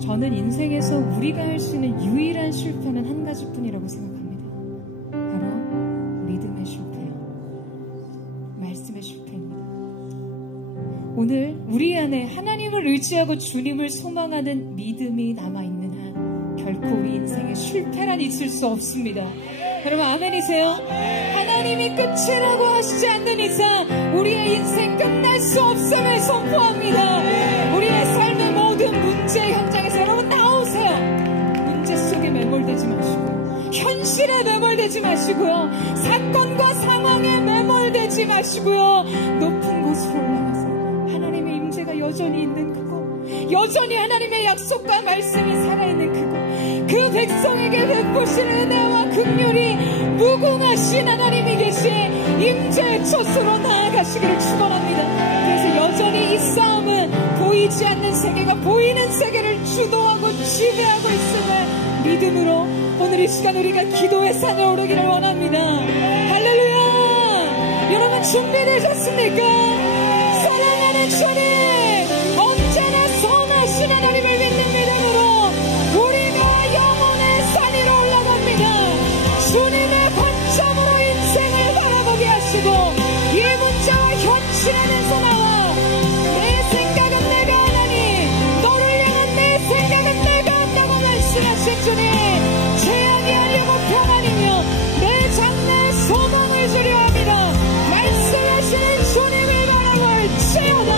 저는 인생에서 우리가 할 수 있는 유일한 실패는 한 가지뿐이라고 생각합니다. 바로 믿음의 실패요. 말씀의 실패입니다. 오늘 우리 안에 하나님을 의지하고 주님을 소망하는 믿음이 남아있는 한 결코 우리 인생에 실패란 있을 수 없습니다. 여러분 아멘이세요? 하나님이 끝이라고 하시지 않는 이상 우리의 인생 끝날 수 없음을 선포합니다. 우리의 삶의 모든 문제 현장에서 여러분 나오세요. 문제 속에 매몰되지 마시고 현실에 매몰되지 마시고요. 사건과 상황에 매몰되지 마시고요. 높은 곳으로 올라가서 하나님의 임재가 여전히 있는 그곳, 여전히 하나님의 약속과 말씀이 살아있는 그곳, 그 백성에게 베푸시는 은혜와 긍휼이 무궁하신 하나님이 계신 임재의 처소로 나아가시기를 축원합니다. 그래서 여전히 이 싸움은 보이지 않는 세계가 보이는 세계를 주도하고 지배하고 있음을 믿음으로 오늘 이 시간 우리가 기도의 산에 오르기를 원합니다. 할렐루야! 여러분 준비되셨습니까? 사랑하는 주님, 언제나 선하신 하나님을 믿는 믿음으로 우리가 영혼의 산 위로 올라갑니다. 주님의 관점으로 인생을 바라보게 하시고 이 문제와 현실 안에서 나와 내 생각은 내가 하나니 너를 향한 내 생각은 내가 한다고 말씀하신 주님, 재앙이 아니고 평안이며 내 장래에 소망을 주려 합니다. 말씀하시는 주님을 바라볼 지어다.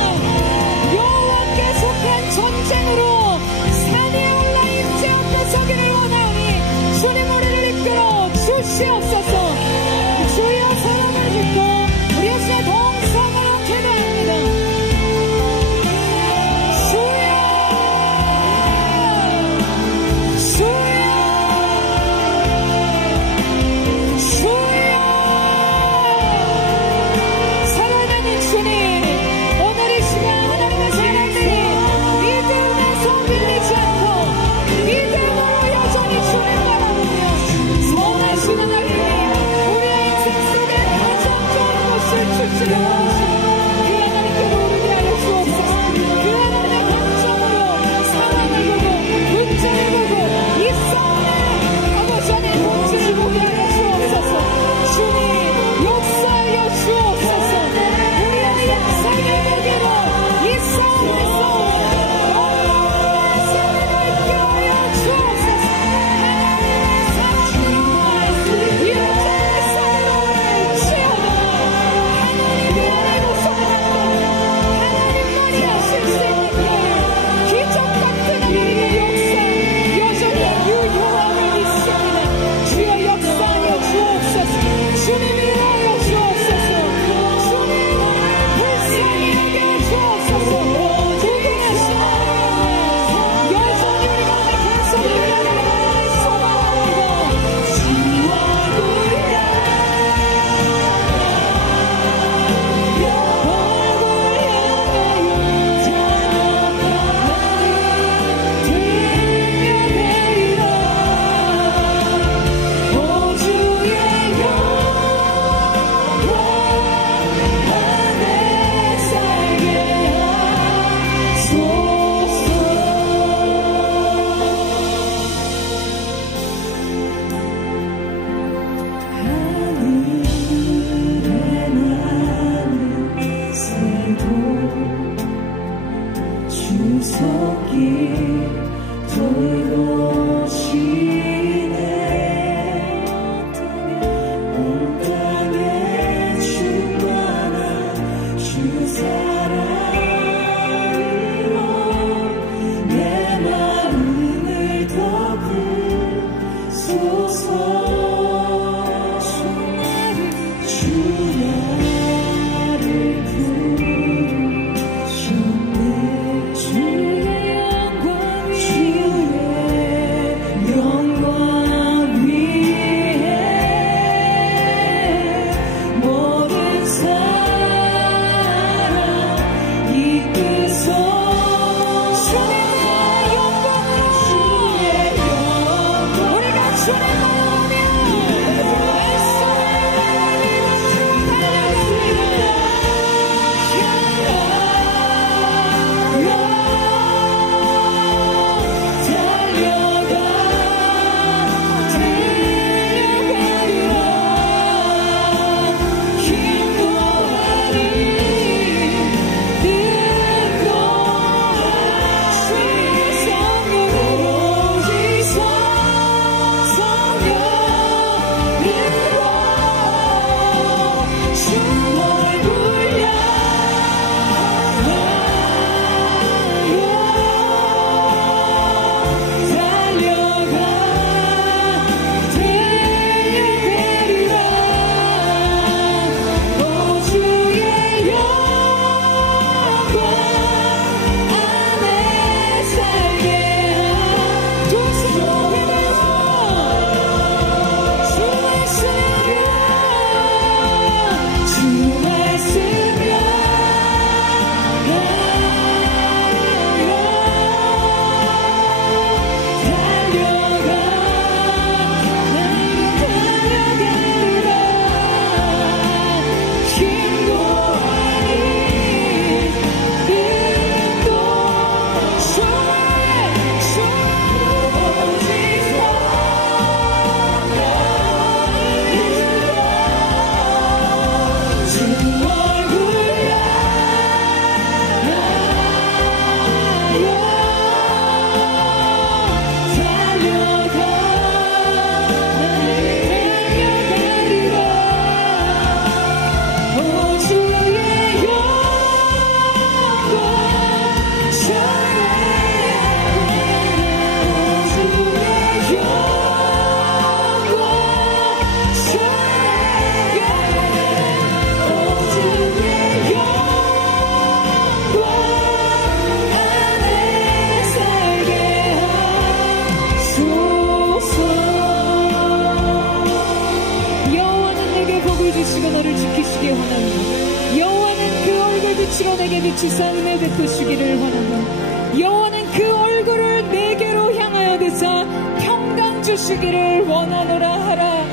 빛으로 내게 비추사 은혜 베푸시기를 원하며 여호와는 그 얼굴을 내게로 향하여 드사 평강 주시기를 원하노라 하라.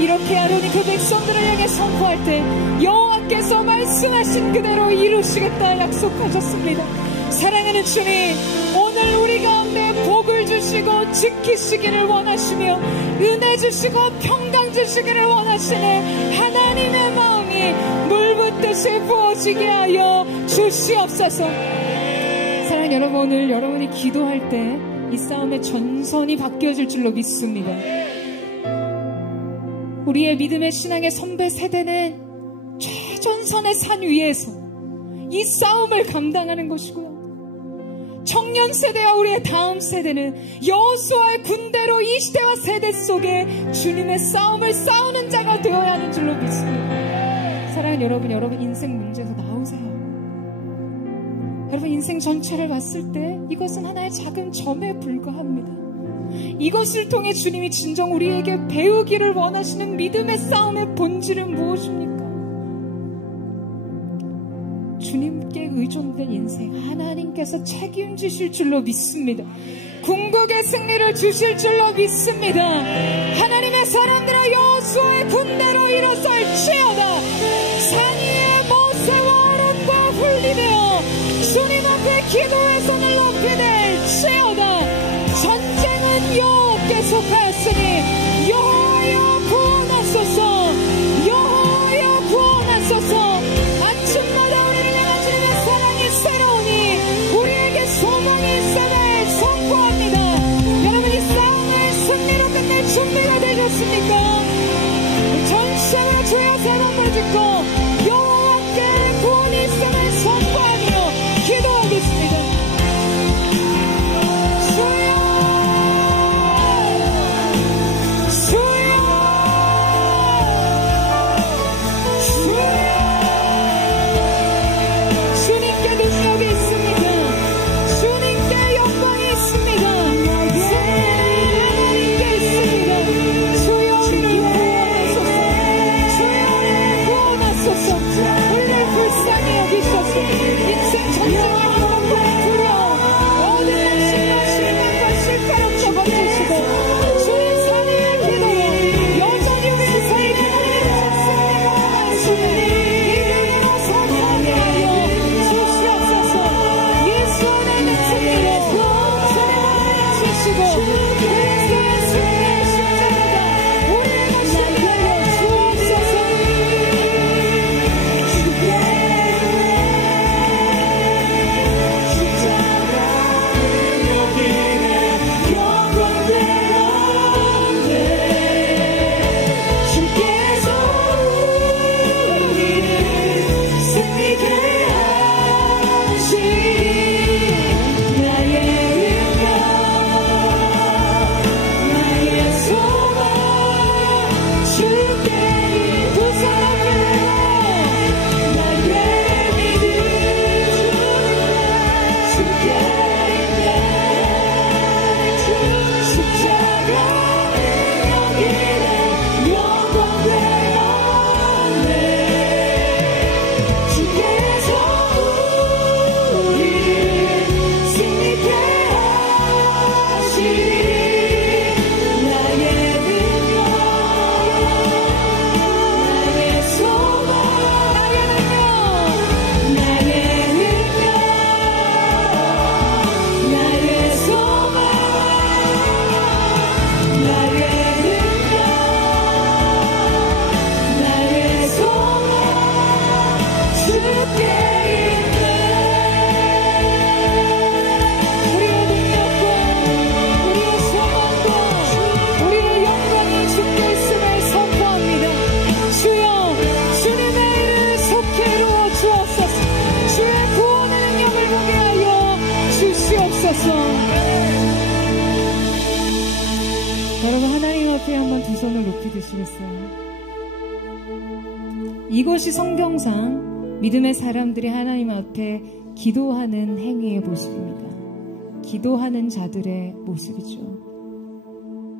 이렇게 아론이 그 백성들을 향해 선포할 때 여호와께서 말씀하신 그대로 이루시겠다 약속하셨습니다. 사랑하는 주님, 오늘 우리 가운데 복을 주시고 지키시기를 원하시며 은혜 주시고 평강 주시기를 하시는 하나님의 마음이 물붓듯이 부어지게 하여 주시옵소서. 사랑하는 여러분, 오늘 여러분이 기도할 때 이 싸움의 전선이 바뀌어질 줄로 믿습니다. 우리의 믿음의 신앙의 선배 세대는 최전선의 산 위에서 이 싸움을 감당하는 것이고요, 청년 세대와 우리의 다음 세대는 여호수아의 군대로 이 시대와 세대 속에 주님의 싸움을 싸우는 자가 되어야 하는 줄로 믿습니다. 사랑하는 여러분, 여러분 인생 문제에서 나오세요. 여러분 인생 전체를 봤을 때 이것은 하나의 작은 점에 불과합니다. 이것을 통해 주님이 진정 우리에게 배우기를 원하시는 믿음의 싸움의 본질은 무엇입니까? 주님께 의존된 인생, 하나님께서 책임지실 줄로 믿습니다. 궁극의 승리를 주실 줄로 믿습니다. 하나님의 사람들아, 여호수아의 군대로 일어설지어다. 산 위에 모세와 아론과 훈리되어 주님 앞에 기도의 손을 높이 들지어다. 전쟁은 여호와께서 하였으니 여호와여 구원하소서, 여호와여 구원하소서. 아침마다 우리를 향한 주님의 사랑이 새로우니 우리에게 소망이 있음을 선포합니다. 여러분, 이 싸움을 승리로 끝낼 준비가 되셨습니까? 전심으로 주여 세 번 부르짖고 여호와께 구원이 있음을 선포하며 기도하겠습니다. 주여, 주여, 앞에 한번 두 손을 높이 드시겠어요? 이것이 성경상 믿음의 사람들이 하나님 앞에 기도하는 행위의 모습입니다. 기도하는 자들의 모습이죠.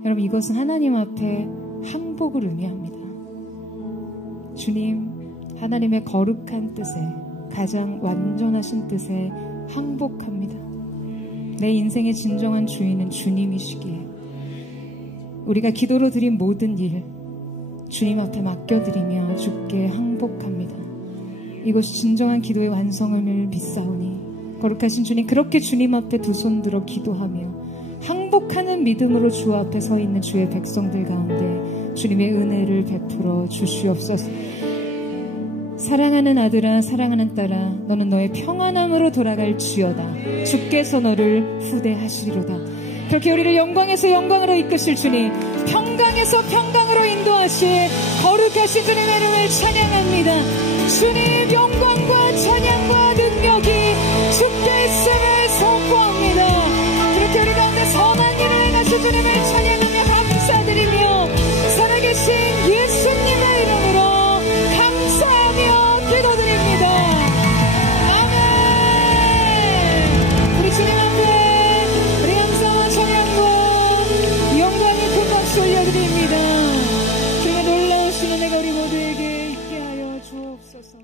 여러분, 이것은 하나님 앞에 항복을 의미합니다. 주님, 하나님의 거룩한 뜻에, 가장 완전하신 뜻에 항복합니다. 내 인생의 진정한 주인은 주님이시기에 우리가 기도로 드린 모든 일 주님 앞에 맡겨드리며 주께 항복합니다. 이것이 진정한 기도의 완성을 믿사오니 거룩하신 주님, 그렇게 주님 앞에 두 손 들어 기도하며 항복하는 믿음으로 주 앞에 서 있는 주의 백성들 가운데 주님의 은혜를 베풀어 주시옵소서. 사랑하는 아들아, 사랑하는 딸아, 너는 너의 평안함으로 돌아갈지어다. 주께서 너를 후대하시리로다. 그렇게 우리를 영광에서 영광으로 이끄실 주님, 평강에서 평강으로 인도하실 거룩하신 주님의 이름을 찬양합니다. 주님, 영광과 찬양과 능력이 주께 있음을 선포합니다. 그렇게 우리 가운데 선한 일을 행하신 주님을 찬양하며 감사드리며 살아계신 예수님의 이름으로 감사하며 기도드립니다. 아멘. 우리 주님 앞에 우리 감사와 찬양과 영광의 큰 박수 올려드립니다. 주님의 놀라우신 은혜가 우리 모두에게 있게 하여 주옵소서.